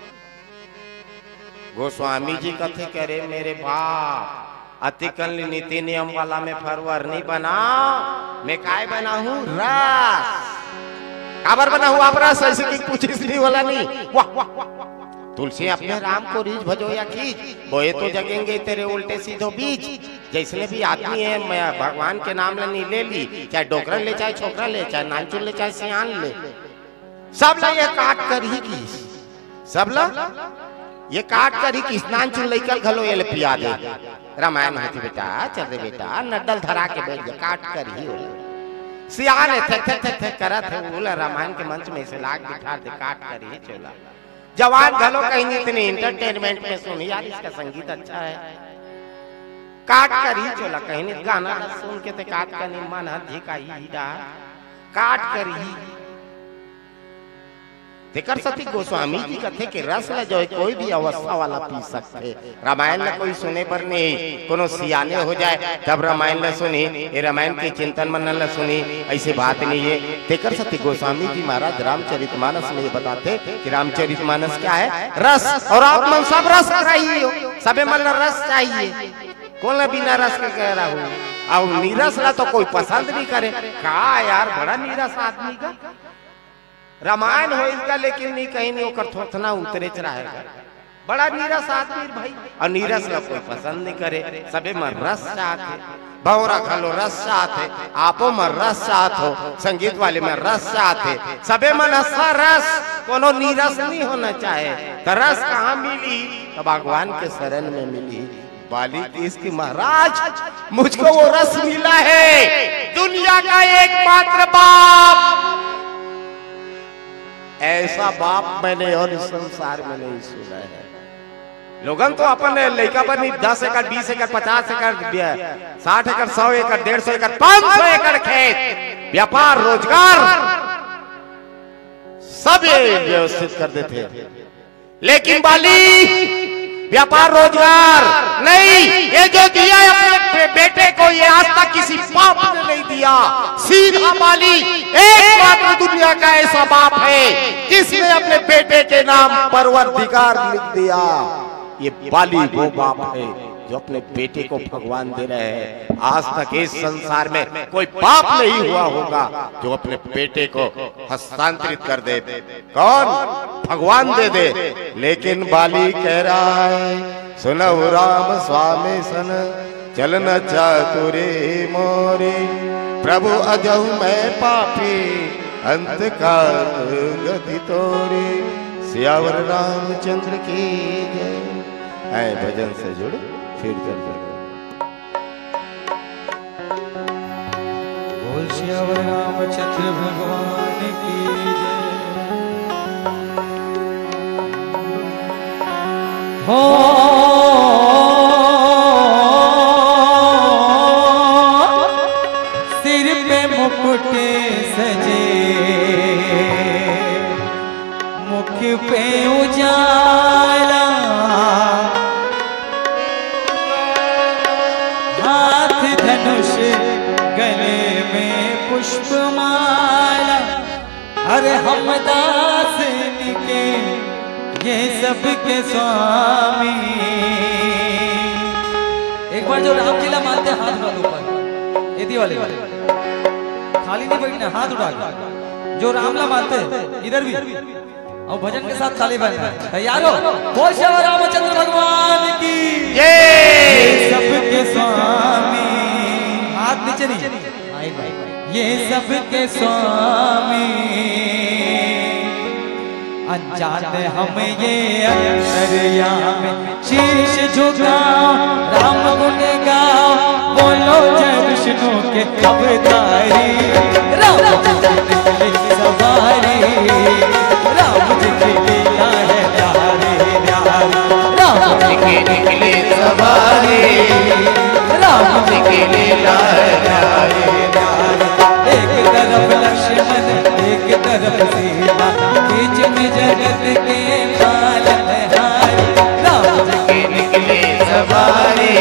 गोस्वामी जी कथे करे मेरे बाप अतिकल नीति नियम वाला में फरवर नहीं बना मैं काय बना हूँ रस काबर बना हुआ आप रस ऐसे की कुछ इसलिए वाला नहीं वाह वाह तुलसी अपने राम को रीझ भजो या खींच बोए तो जगेंगे तेरे उल्टे सीधो बीच जैसे भी आदमी है मैं भगवान के नाम लेनी ले ली चाहे डोकरन ले चाहे छोकरा ले चाहे नानचुन ले चाहे सियान ले सब ला ये काट कर ही की सब ला ये काट कर ही की स्नान चुन लेकर घलो ये ले पिया दे रामायण होती बेटा चल रे बेटा नड्डल धरा के बैठ जा काट कर ही हो सियान थे करत है बोला रामायण के मंच में से लाग बिठा दे काट कर ही चला जवान घलो कहीं इतनी एंटरटेनमेंट में सुनी यार इसका संगीत अच्छा है काट कर ही चला कहीं गाना सुन के ते काट का नहीं मन हर झिका ही डा काट कर ही देकर सती गोस्वामी जी कथे के रस ल जो कोई भी अवस्था वाला पी सकते रामायण में कोई सुने पर नहीं कोनो सियाने हो जाए तब रामायण ल सुनी ये रामायण के चिंतन मनन ल सुनी ऐसी बात नहीं है देकर सती गोस्वामी जी महाराज रामचरितमानस में ये बताते कि रामचरितमानस क्या है रस और आप मन सब रस कराइए हो सबे मन रस चाहिए कौन बिना रस के कह रहा हूँ और नीरस ला तो कोई पसंद नहीं करे का यार बड़ा नीरस आदमी का रामायण हो इसका लेकिन नहीं कहीं नहीं होकर थोथना उतरे रहेगा बड़ा नीरस आदमी भाई और नीरस का कोई पसंद नहीं करे सबे में रस चाहते भौरा खलो रस चाहते आपो में रस चाहत हो संगीत वाले में रस चाहते सबे मन हंसा रस कोनो नीरस नहीं होना चाहे तो रस कहाँ मिली तो भगवान के शरण में मिली बाली देश की महाराज मुझको वो रस मिला है दुनिया का एकमात्र बाप ऐसा बाप मैंने और इस संसार में नहीं सुना है लोगन तो अपन लड़का पर नहीं 10 एकड़ 20 एकड़ 50 एकड़ 60 एकड़ 100 एकड़ 150 एकड़ 500 एकड़ खेत व्यापार रोजगार सब व्यवस्थित कर देते लेकिन बाली व्यापार रोजगार नहीं ये जो दिया अपने बेटे को ये आज तक किसी बाप ने नहीं दिया सीधा बाली एकमात्र दुनिया का ऐसा बाप है जिसने अपने बेटे के नाम परवरदिगार लिख दिया ये बाली वो बाप है जो अपने बेटे को भगवान दे रहे हैं आज तक इस संसार में कोई बाप नहीं हुआ होगा जो अपने बेटे को हस्तांतरित कर दे कौन भगवान दे दे लेकिन बाली कह रहा है सुनो राम स्वामी सन चलन चातुरे मोरे प्रभु अजहु मैं पापी अंत काल गति तोरे सियावर रामचंद्र की जय आए भजन से जुड़े फिर कर बोल सियावर रामचंद्र भगवान की जय हो सिर पे मुकुट सजे मुख पे उजाला धनुष गले में पुष्पमाला हर हमदास के ये सबके स्वामी एक बार जो रामलीला मानते हाथ उठा दो ऊपर यदि वाले खाली नहीं बैठना हाथ उठा जो रामला मानते इधर भी और भजन के साथ ताली बजाना तैयार हो बोल श्री रामचंद्र भगवान की जय सबके स्वामी हाथ नीचे नहीं ये सबके स्वामी अनजान हम ये अंतर्यामी में शीश झुकाओ राम गुण गाओ बोलो जय विष्णु के अवतारी राम जी की सवारी राम जी की लीला है प्यारी प्यारी राम जी की निकली सवारी राम जी की लीला है प्यारी प्यारी एक तरफ लक्ष्मण एक तरफ सीता बीच में जगत के पालनहारी राम जी की निकली सवारी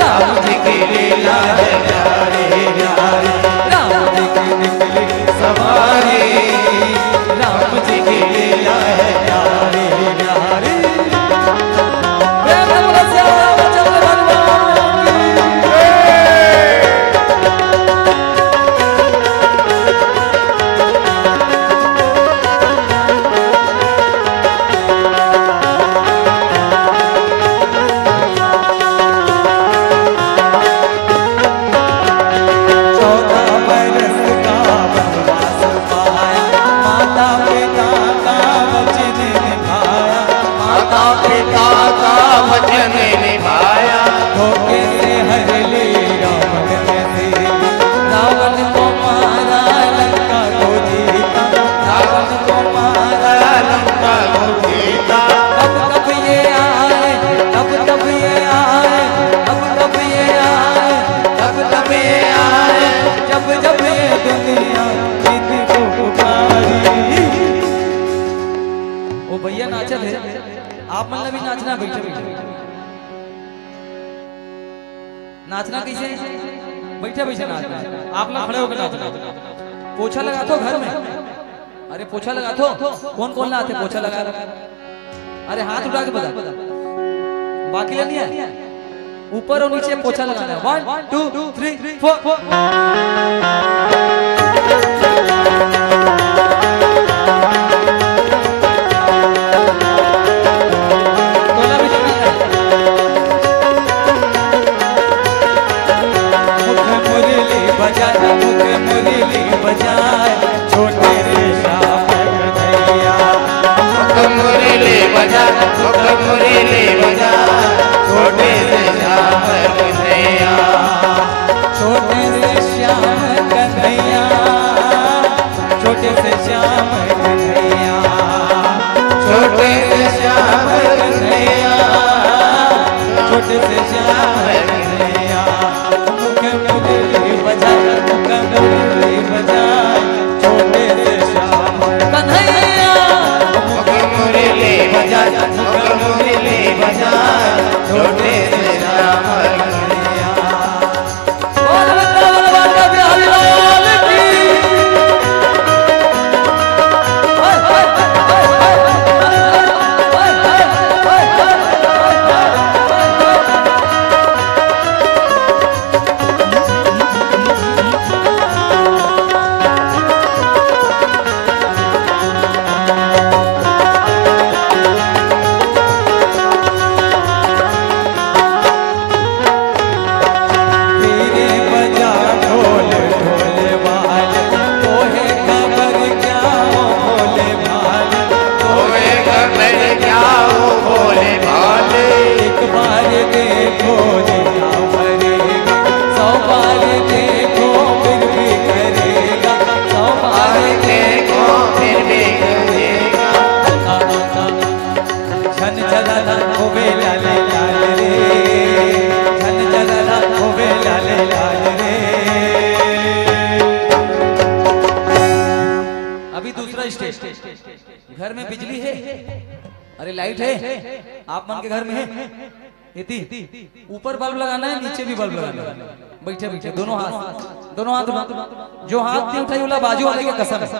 राम जी की लीला है प्यारी प्यारी राम जी की निकली सवारी राम जी की लीला है प्यारी प्यारी आप मतलब भी नाचना बैठे बैठे नाचना कैसे बैठे बैठे नाचना आप लोग खड़े होकर नाचना पोछा लगा दो घर में अरे पोछा लगा दो कौन कौन लाते पोछा लगा अरे हाथ उठा के बता बाकी लेनी है ऊपर और नीचे पोछा लगाना है 1 2 3 4 घर में बिजली है अरे लाइट है आप मन के घर में है इति ऊपर बल्ब लगाना है नीचे भी बल्ब लगाना है बैठे बैठे दोनों हाथ उठा जो हाथ नहीं उठाई वाला बाजू वाले की कसम है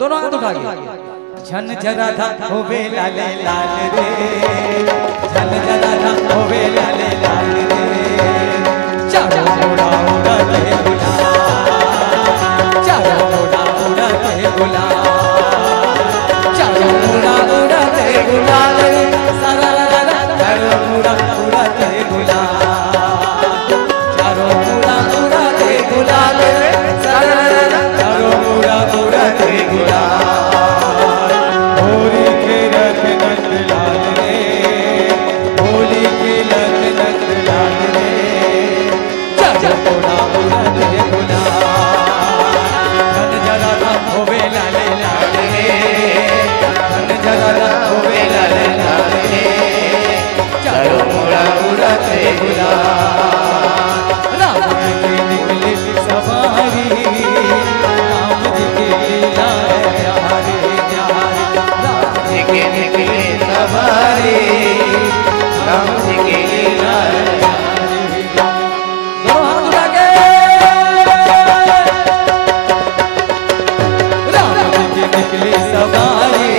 दोनों हाथ उठा के झन जरा था होवे लाले लाल रे झन जरा था होवे लाले लाल रे चारों उड़ा उड़ा के गुलाल चारों उड़ा उड़ा के गुलाल चारों उड़ा उड़ा के गुलाल सारा ला ला चारों उड़ा उड़ा के गुलाल चारों उड़ा उड़ा के गुलाल सारा ला ला चारों उड़ा उड़ा के गुलाल जी के निकले सवारी, राम जी की लीला दोनों हाथ उठा के राम जी की निकली सवारी,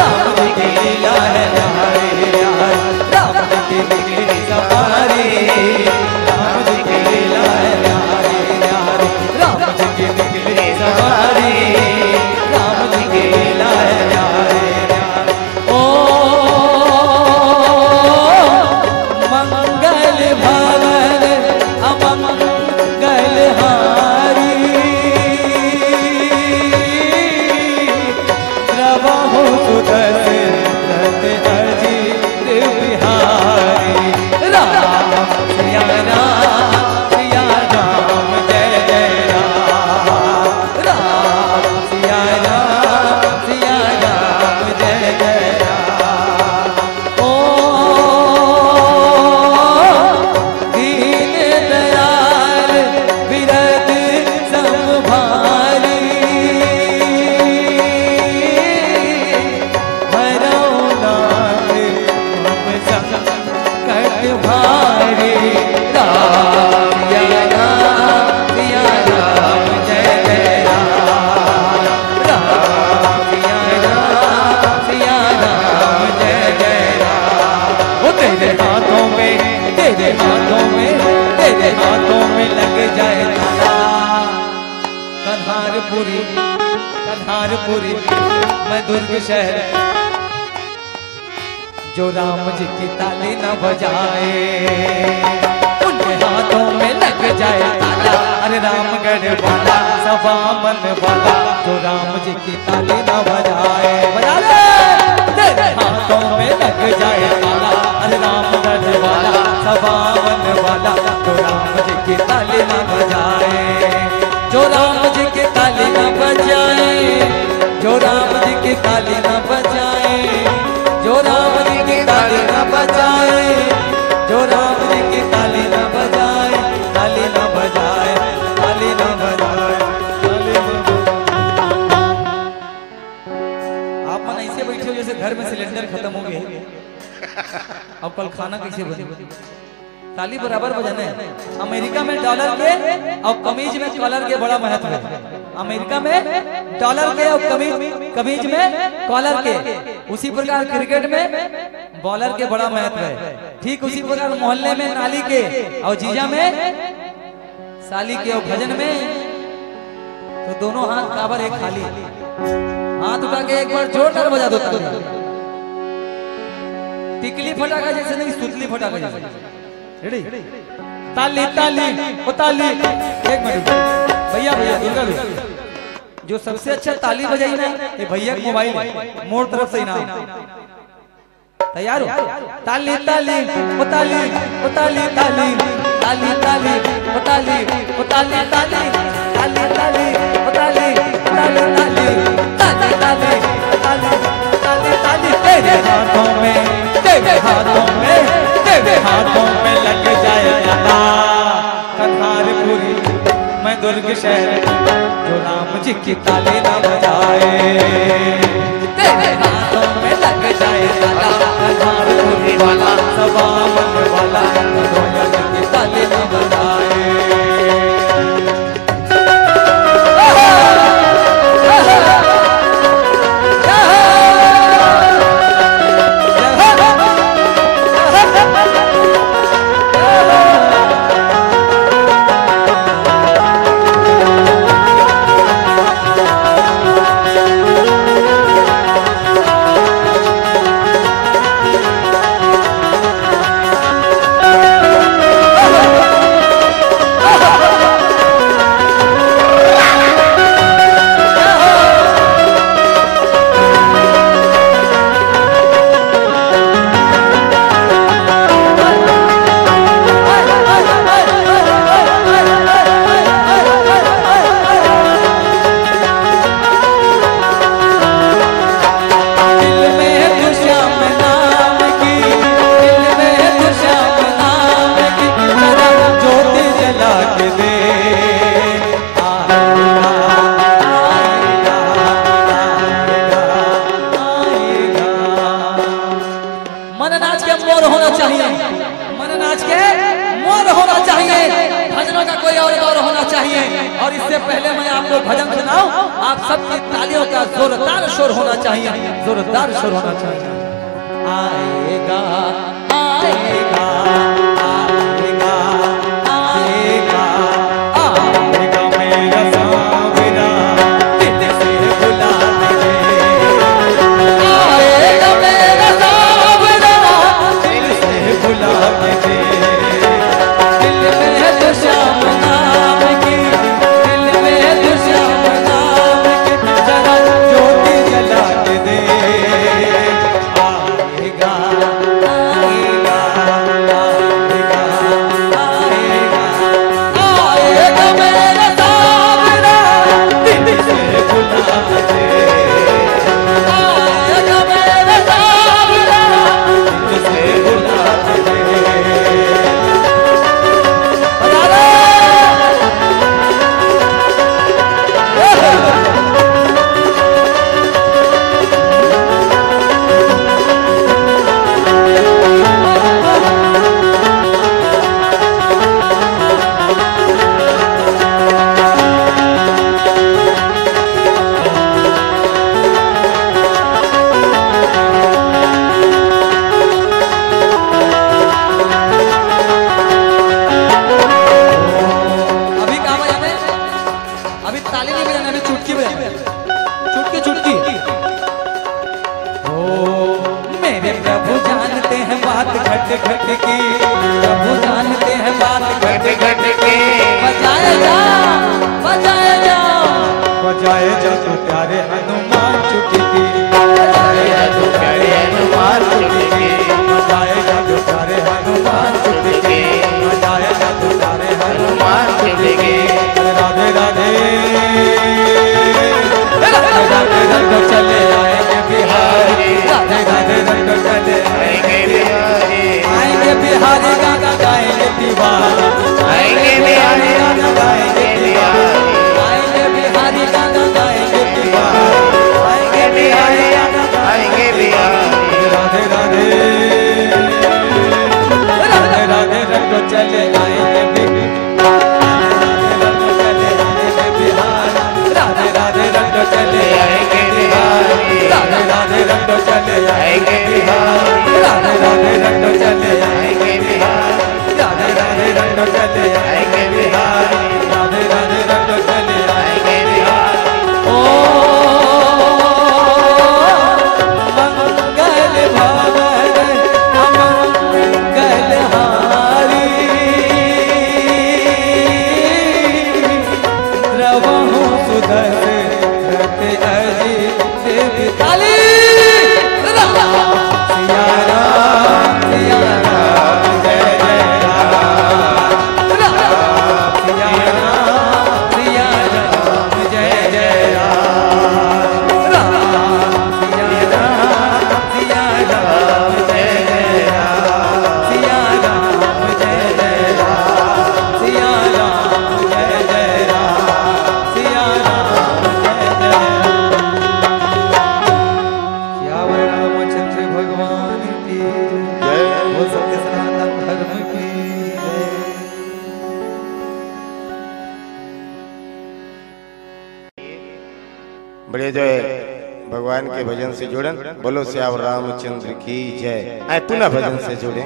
राम जी की लीला है न्यारी, राम जी की निकली सवारी, राम जी की लीला है न्यारी, राम जी की निकली सवारी, राम जी की लीला है न्यारी। ओ मंगल भवन अमंगल हारी, प्रभु सुदर्शन अजीत बिहारी, राम सिया राम जय जय राम, राम सिया राम जय जय राम। ओ दीन दयाल विरत संभारी, भरो नाथ हम संकट भारी, राम सिया राम जय जय राम, राम सिया राम जय जय राम। वो तेरे हाथों में लग जाए ताला, कन्हारपुरी मैं दुर्ग शहर, जो राम जी की ताली न बजाए उनके हाथों में लग जाए ताला। अरे रामगढ़ वाला सवामन वाला, जो राम जी की ताली न बजाए, बजा ले तेरे हाथों में लग जाए ताला। अरे रामगढ़ वाला सवामन वाला, जो राम जी की ताली न बजाए, जो राम जी की ताली न बजाए, जो राम जी की ताली न बजाए, जो राम जी की ताली न बजाए, जो राम जी की ताली न बजाए, ताली न बजाए, ताली न बजाए, ताली न बजाए। आप मन ऐसे बैठे हो जैसे घर में सिलेंडर खत्म हो गए, अब कल खाना कैसे बने? ताली बराबर बजाना है। अमेरिका में डॉलर के और कमीज में कॉलर के बड़ा महत्व है। अमेरिका में डॉलर के और कमीज में कॉलर के, उसी प्रकार क्रिकेट में बॉलर के बड़ा महत्व है। ठीक उसी प्रकार मोहल्ले में नाली के और जीजा में साली के और भजन में तो दोनों हाथ काबर एक खाली, हाथ उठा के एक बार जोरदार बजा दो ताली। टिकली फटाका जैसे नहीं, सुतली फटाका जैसे। रेडी? ताली ताली ओ ताली। एक मिनट भैया, दुर्गा भैया, जो सबसे अच्छा ताली बजाई ना ये भैया का मोबाइल है, मोर तरफ से इनाम। तैयार हो? ताली ताली ओ ताली ओ ताली ताली ताली ताली ओ ताली ओ ताली ताली ताली ताली ओ ताली ताली ताली ताली ताली ताली ताली ताली। तेरे हाथों में लग जाए ताला, कन्हारपुरी मैं दुर्ग शहर, जो राम जी की ताली न बजाए, तेरे हाथों में लग जाए ताला, कन्हारपुरी वाला सवामन वाला, जो राम जी की ताली न बजाए। मोर होना चाहिए, मन नाच के मोर होना चाहिए, भजनों का कोई और दौर होना चाहिए। और इससे पहले मैं आपको भजन सुनाऊं, आप सबकी तालियों का जोरदार शोर होना चाहिए, जोरदार शोर होना चाहिए। आएगा आएगा आएगा आएगा आएगा मेरा सावरा दिल से बुला दे, आएगा मेरा सावरा दिल से बुला दे। दिल में तो श्याम नाम की, दिल में तो श्याम नाम की जरा ज्योति जला के दे। आएगा आएगा आएगा आएगा आएगा मेरा सावरा दिल से बुला दे, आएगा मेरा सावरा दिल से बुला दे। बता दे। अभी कहाँ बजाना है? अभी ताली नहीं बजाना, अभी चुटकी बजाना है। चुटकी चुटकी। ओ मेरे प्रभु जानते हैं बात घट घट की, प्रभु जानते हैं बात घट घट की। बजाए जाओ बजाए जाओ बजाए जाओ तो प्यारे हनुमान चुटकी, बजाए जाओ तो प्यारे हनुमान चुटकी, बजाए जाओ तो प्यारे हनुमान चुटकी, बजाए जाओ तो प्यारे हनुमान चुटकी। राधे राधे राधे रंग चले आएंगे बिहारी, राधे राधे रंग चले आएंगे बिहारी, आएंगे बिहारी गाना गाएंगे दीवाना, आएंगे बिहारी गाना गाएंगे दीवाना, आएंगे बिहारी गाना गाएंगे दीवाना, आएंगे बिहारी गाना गाएंगे बिहारी। राधे राधे राधे राधे रंग चले आएंगे राधे राधे रंग चले आएंगे बिहारी, राधे राधे रंग चले आएंगे बिहारी, राधे राधे रंग चले आएंगे बिहारी, राधे राधे रंग चले आएंगे बिहारी, राधे राधे रंग चले आएंगे बिहारी। ओ मंगल भवन अमंगल हारी, द्रवहु सुदर्शन अजी देवी काली। सिया राम जय जय राम, सिया राम जय जय राम, सिया राम जय जय राम, सिया राम जय जय राम, सिया राम जय जय राम, सिया राम जय जय राम। सियावर रामचंद्र भगवान की जय, वो सत्य सनातन धर्म की जय। बड़े जो है भगवान के भजन से जुड़न, बोलो श्याम रामचंद्र की जय। आए पुनः भजन से जुड़े।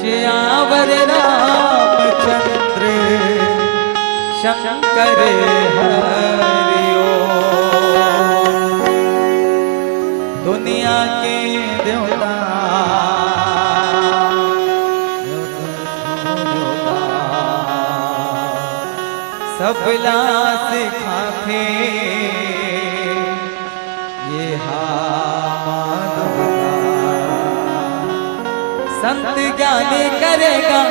श्यावर रामचंद्र शंकर हरिओ, दुनिया के देवता सबला सिखाते ये मानवता, संत ज्ञानी करेगा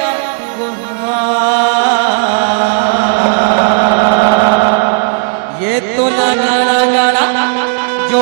ये तो लगा जो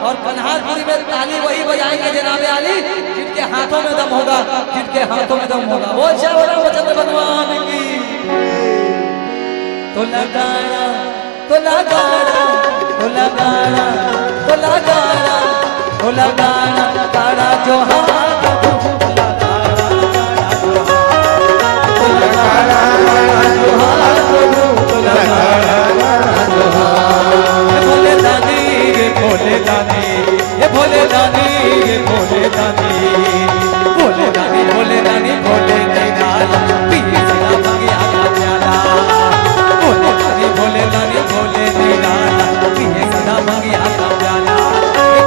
और कन्हारपुरी में ताली वही बजाएंगे जनाबे आली जिनके हाथों में दम होगा, जिनके हाथों में दम होगा। वो रामचंद्र भगवान की। तो लगाना तो लगाना तो लगाना तो लगाना तो लगाना तारा जो हाथ भोले दानी ये भोले दानी ये भोले दानी ये भोले दानी भोले दानी भोले दानी भोले दयाला पिए सदा भंगिया का प्याला भोले दानी भोले दानी भोले दयाला पिए सदा भंगिया का प्याला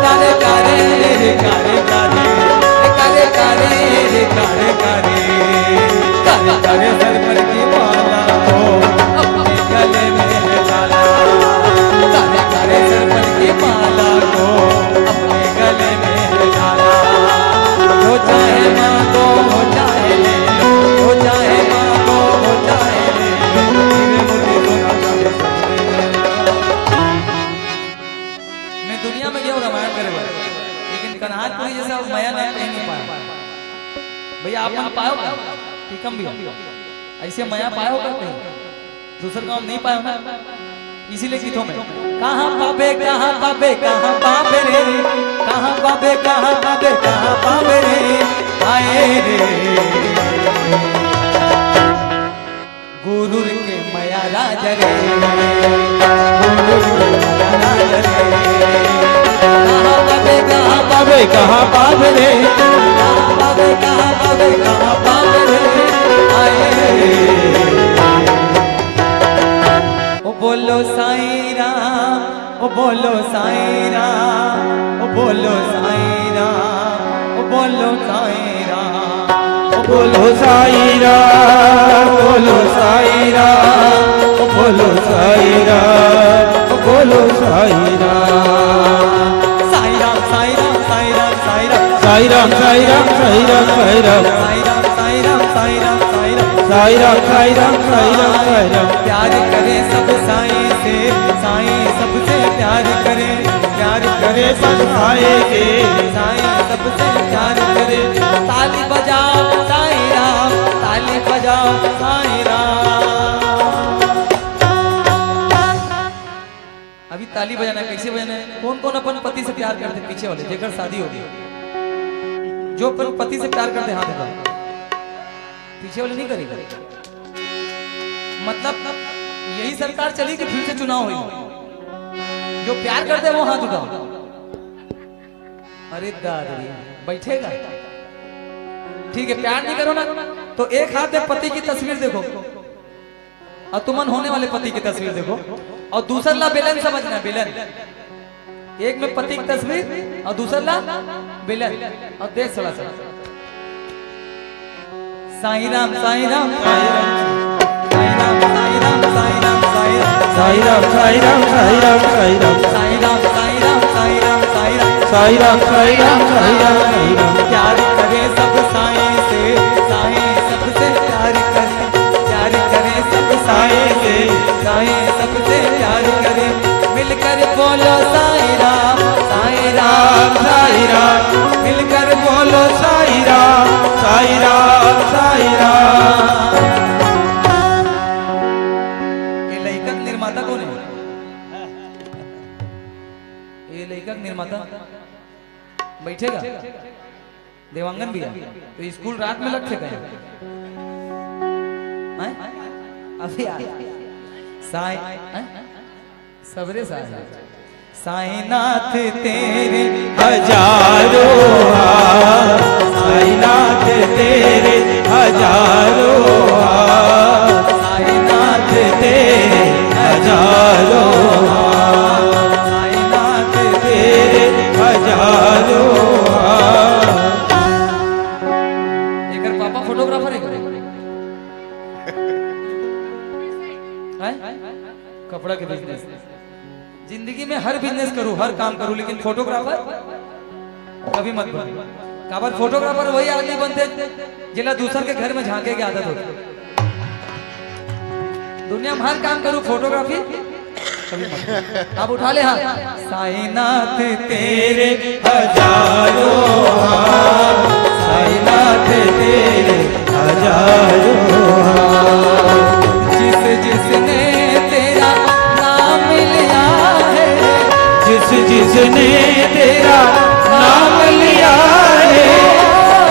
कारे कारे रे कारे कारे कारे कारे रे कारे कारे कारे कारे सर पर की माला को अपने गले में डाला कारे कारे सर पर की माला को अपने गले में डाला। जो चाहे मांगो हो चाहे ले लो, जो चाहे मांगो हो चाहे ले लो, मुझे मैं दुनिया में गया रामायण करे लेकिन कन्हारपुरी जैसा माया नहीं पाया भैया। आप मन पायो का टीकम भी ऐसे माया पायो का कहीं दूसर गांव नहीं पायो ना, इसीलिए गीतों में कहाँ पाबे कहाँ पाबे कहाँ पाबे रे कहाँ पाबे कहाँ पाबे कहाँ पाबे रे आए रे गुरु के माया राज रे गुरु के माया राज रे कहाँ पाबे कहाँ पाबे कहाँ पाबे रे कहाँ पाबे कहाँ पाबे कहाँ पाबे रे आए रे। ओ बोलो साईं राम ओ बोलो साईं राम ओ बोलो साईं राम ओ बोलो साईं राम ओ बोलो साईं राम बोलो साईं राम बोलो साईं राम बोलो साईं राम। साईं राम साईं राम साईं राम साईं राम साईं राम साईं राम साईं राम साईं राम साईं राम साईं राम साईं राम साईं राम साईं राम साईं राम साईं राम। प्यार करे सब साईं से साईं सबसे प्यार करे सब साईं के साईं सबसे प्यार करे। ताली बजाओ साईं राम ताली बजाओ साईं राम। अभी ताली बजाना है, कैसे बजाना है? कौन कौन अपन पति से प्यार करते? पीछे वाले जेकर शादी हो गई जो अपन पति से प्यार करते हाथ उठाओ, पीछे वाले नहीं करेगा। मतलब यही सरकार चली कि फिर से चुनाव हुई, जो प्यार करते हैं वो हाथ उठाओ। अरे दादी बैठेगा ठीक है, प्यार नहीं करो ना तो एक हाथ में पति की तस्वीर देखो और तुमन होने वाले पति की तस्वीर देखो, और दूसरा ला बेलन समझना, बेलन एक में पति की तस्वीर और दूसरा ला बेलन, और देख थोड़ा सा साईं राम साईं राम साईं राम साईं राम साईं राम साईं राम साईं राम साईं राम साईं राम साईं राम साईं राम साईं राम साईं राम साईं राम साईं राम साईं राम साईं राम साईं राम। प्यार करे सब साईं से साईं सबसे प्यार करे सब साईं से साईं सबसे प्यार करे। मिलकर बोलो साईं राम साईं राम साईं राम मिलकर बोलो साईं राम साईं राम साईं राम। ये लेखक निर्माता कौन है? ये लेखक निर्माता बैठेगा, देवांगन भी है तो स्कूल रात में लग सके अभी साईं सबरे साईनाथ तेरे हजारों साईनाथ तेरे हजारों साईनाथ तेरे हजारों साईनाथ तेरे हजारों। एकर पापा फोटोग्राफर है कपड़ा के बिजनेस। जिंदगी में हर बिजनेस करूं हर काम करूं लेकिन फोटोग्राफर कभी मत बनो। काबर फोटोग्राफर वही आदमी बनते जिला दूसर के घर में झांके की आदत होती। दुनिया में हर काम करूं फोटोग्राफी कभी मत। आप उठा ले हाँ। साईनाथ तेरे हजारों हाथ, साईनाथ तेरे हजारों हाथ, जिस जिसने तेरा नाम लिया है, जिस जिसने तेरा नाम लिया है,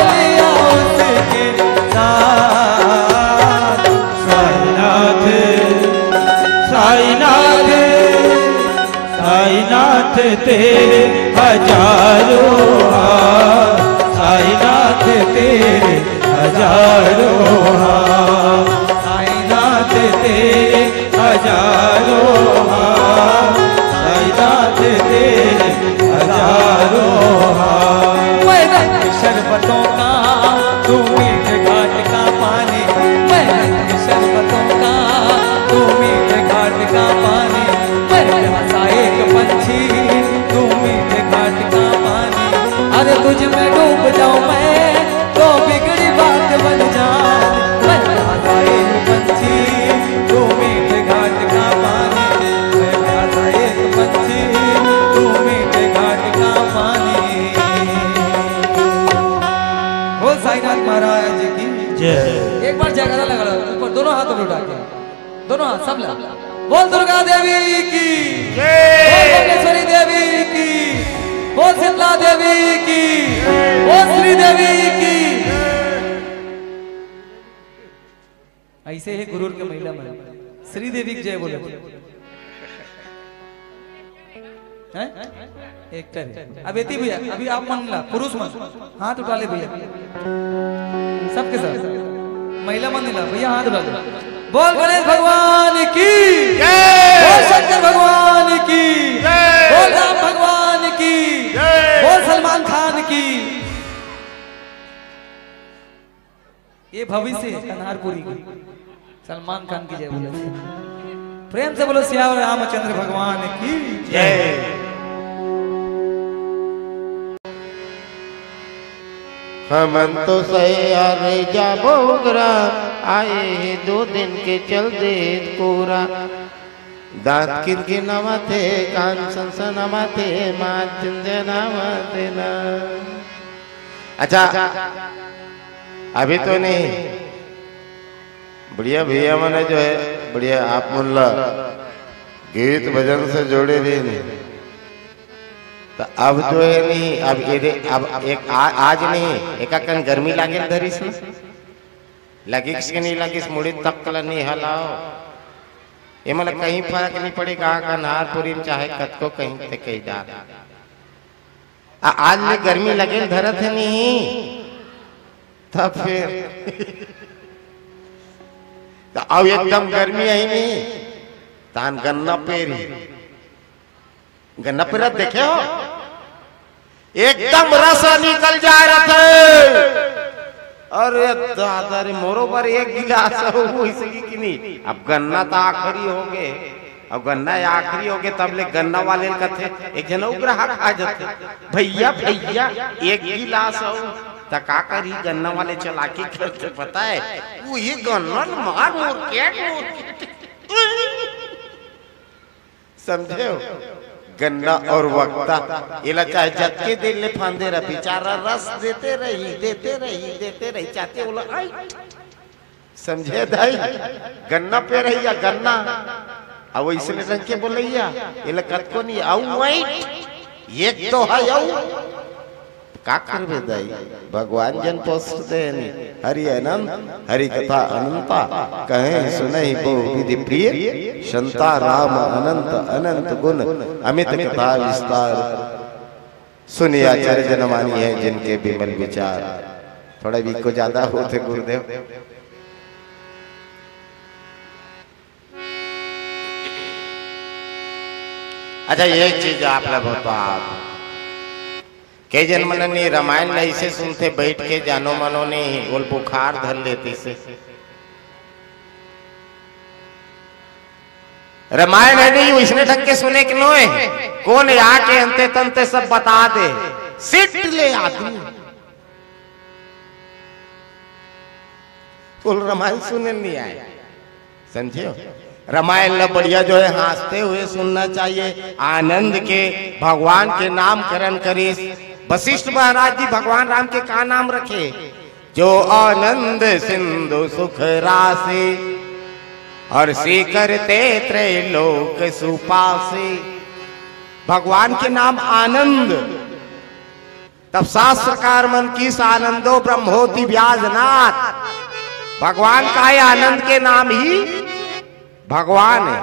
लिया उसके साथ। साईनाथ साईनाथ साईनाथ तेरे हजारों हाथ, साईनाथ तेरे हजारों हाथ, साईनाथ तेरे हजारों हाथ, साईनाथ तेरे हजारों हाथ। मैं रंग शरबतों का तू मीठे घाट का पानी, मैं रंग शरबतों का तू मीठे घाट का पानी, मैं प्यासा एक पंछी तू मीठे घाट का पानी। अरे तुझ में डूब जाऊं मैं तो बिगड़ी बात बन जाए, मैं प्यासा एक पंछी तू मीठे घाट का पानी, मैं प्यासा एक पंछी तू मीठे घाट का पानी। बोल साईनाथ महाराज की जय। एक बार जयकारा लगा लो ऊपर, दोनों हाथ उठा के, दोनों हाथ सब लगा। बोल दुर्गा देवी की जय, बोल बमलेश्वरी देवी की, बोल शीतला देवी की, बोल श्री देवी की। ऐसे ही गुरूर के महिला में श्री देवी की जय बोले हैं। एक्टर है अब एती भैया, अभी आप मन ला पुरुष मन हाथ उठा ले भैया, सबके साथ महिला मन ला भैया हाथ उठा ले। बोल गणेश भगवान की जय, बोल शंकर भगवान की जय, बोल राम भगवान की जय, बोल सलमान खान की। ये भविष्य है कन्हारपुरी की, सलमान खान की जय बोले। प्रेम से बोलो सियावर रामचंद्र भगवान की जय। हमन तो सयार जा बोगरा, आए हैं 2 दिन के चल दे कोरा। दांत किनके नवा थे, कान सनसनमा थे, मात चिंजना थे ना। अच्छा अभी तो नहीं, बढ़िया भैया मैंने जो है बढ़िया आप मुल्ला गीत भजन से जोड़े रहे नहीं, तो अब जो है नहीं, अब एक आज नहीं एक गर्मी लागे धरीस में लगी किसके नहीं लगी, मुड़ी तक नहीं हलाओ, ये मतलब कहीं फर्क नहीं पड़ेगा। कन्हारपुरी में चाहे कत को कहीं से कहीं जा, आज ले गर्मी लगे धरत है नहीं, तब फिर तो अब एकदम गर्मी आई नहीं, तान गन्ना पेरी, गन्ना पेरा देखे हो एकदम रस निकल जा रहा था। अरे दादा रे मोरो पर एक गिलास हो इसकी कि नहीं, अब गन्ना तो आखिरी हो गए, अब गन्ना आखिरी हो गए, तब ले गन्ना वाले कथे एक जन ग्राहक आ जाते, भैया भैया एक गिलास हो, तो का करी गन्ना वाले चला के करते पता है, वो ये गन्ना मार मोर के समझे हो। गन्ना और वक्ता इला चाहे जत्के दिल ले फांदे रहा, बेचारा रस देते रही चाहते बोला आई, समझे दाई गन्ना पे रही या गन्ना अब इसने रंग के बोलैया इला कत को नहीं आऊ वाइट एक तो है आऊ का करबे दाई, भगवान जन पोसते नहीं। हरि अनंत हरि कथा अनंता, कहें सुनहि को विधि प्रिय, संता राम अनंत अनंत गुण, अमित कथा विस्तार, सुनिया आचार्य जनमानी है जिनके विमल विचार। थोड़ा भी को ज्यादा होते गुरुदेव। अच्छा एक चीज आप लोग होता के जन मन ने रामायण में ऐसे सुनते बैठ के, जानो मनो ने बोल बुखार धर लेती से। रामायण है नहीं इसने ढंग के सुने कि नोए, कौन आके अंते तंते सब बता दे, सिट ले आदमी बोल रामायण सुने नहीं आए, समझे। रामायण न बढ़िया जो है हंसते हुए सुनना चाहिए, आनंद के भगवान के नामकरण करे। वशिष्ठ महाराज जी भगवान राम के का नाम रखे? जो आनंद सिंधु सुख राशि और सी करते त्रैलोक सुपासे। भगवान के नाम आनंद। तब शास्त्रकार मन किस आनंदो ब्रह्मोति व्याजनाथ। भगवान का है आनंद के नाम ही भगवान है।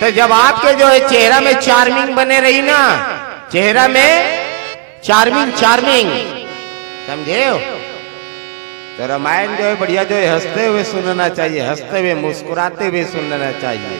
तो जब आपके जो है चेहरा में चार्मिंग बने रही ना, चेहरा में चार्मिंग समझे हो, तो रामायण जो है बढ़िया जो है हंसते हुए सुनना चाहिए, हंसते हुए मुस्कुराते हुए सुनना चाहिए।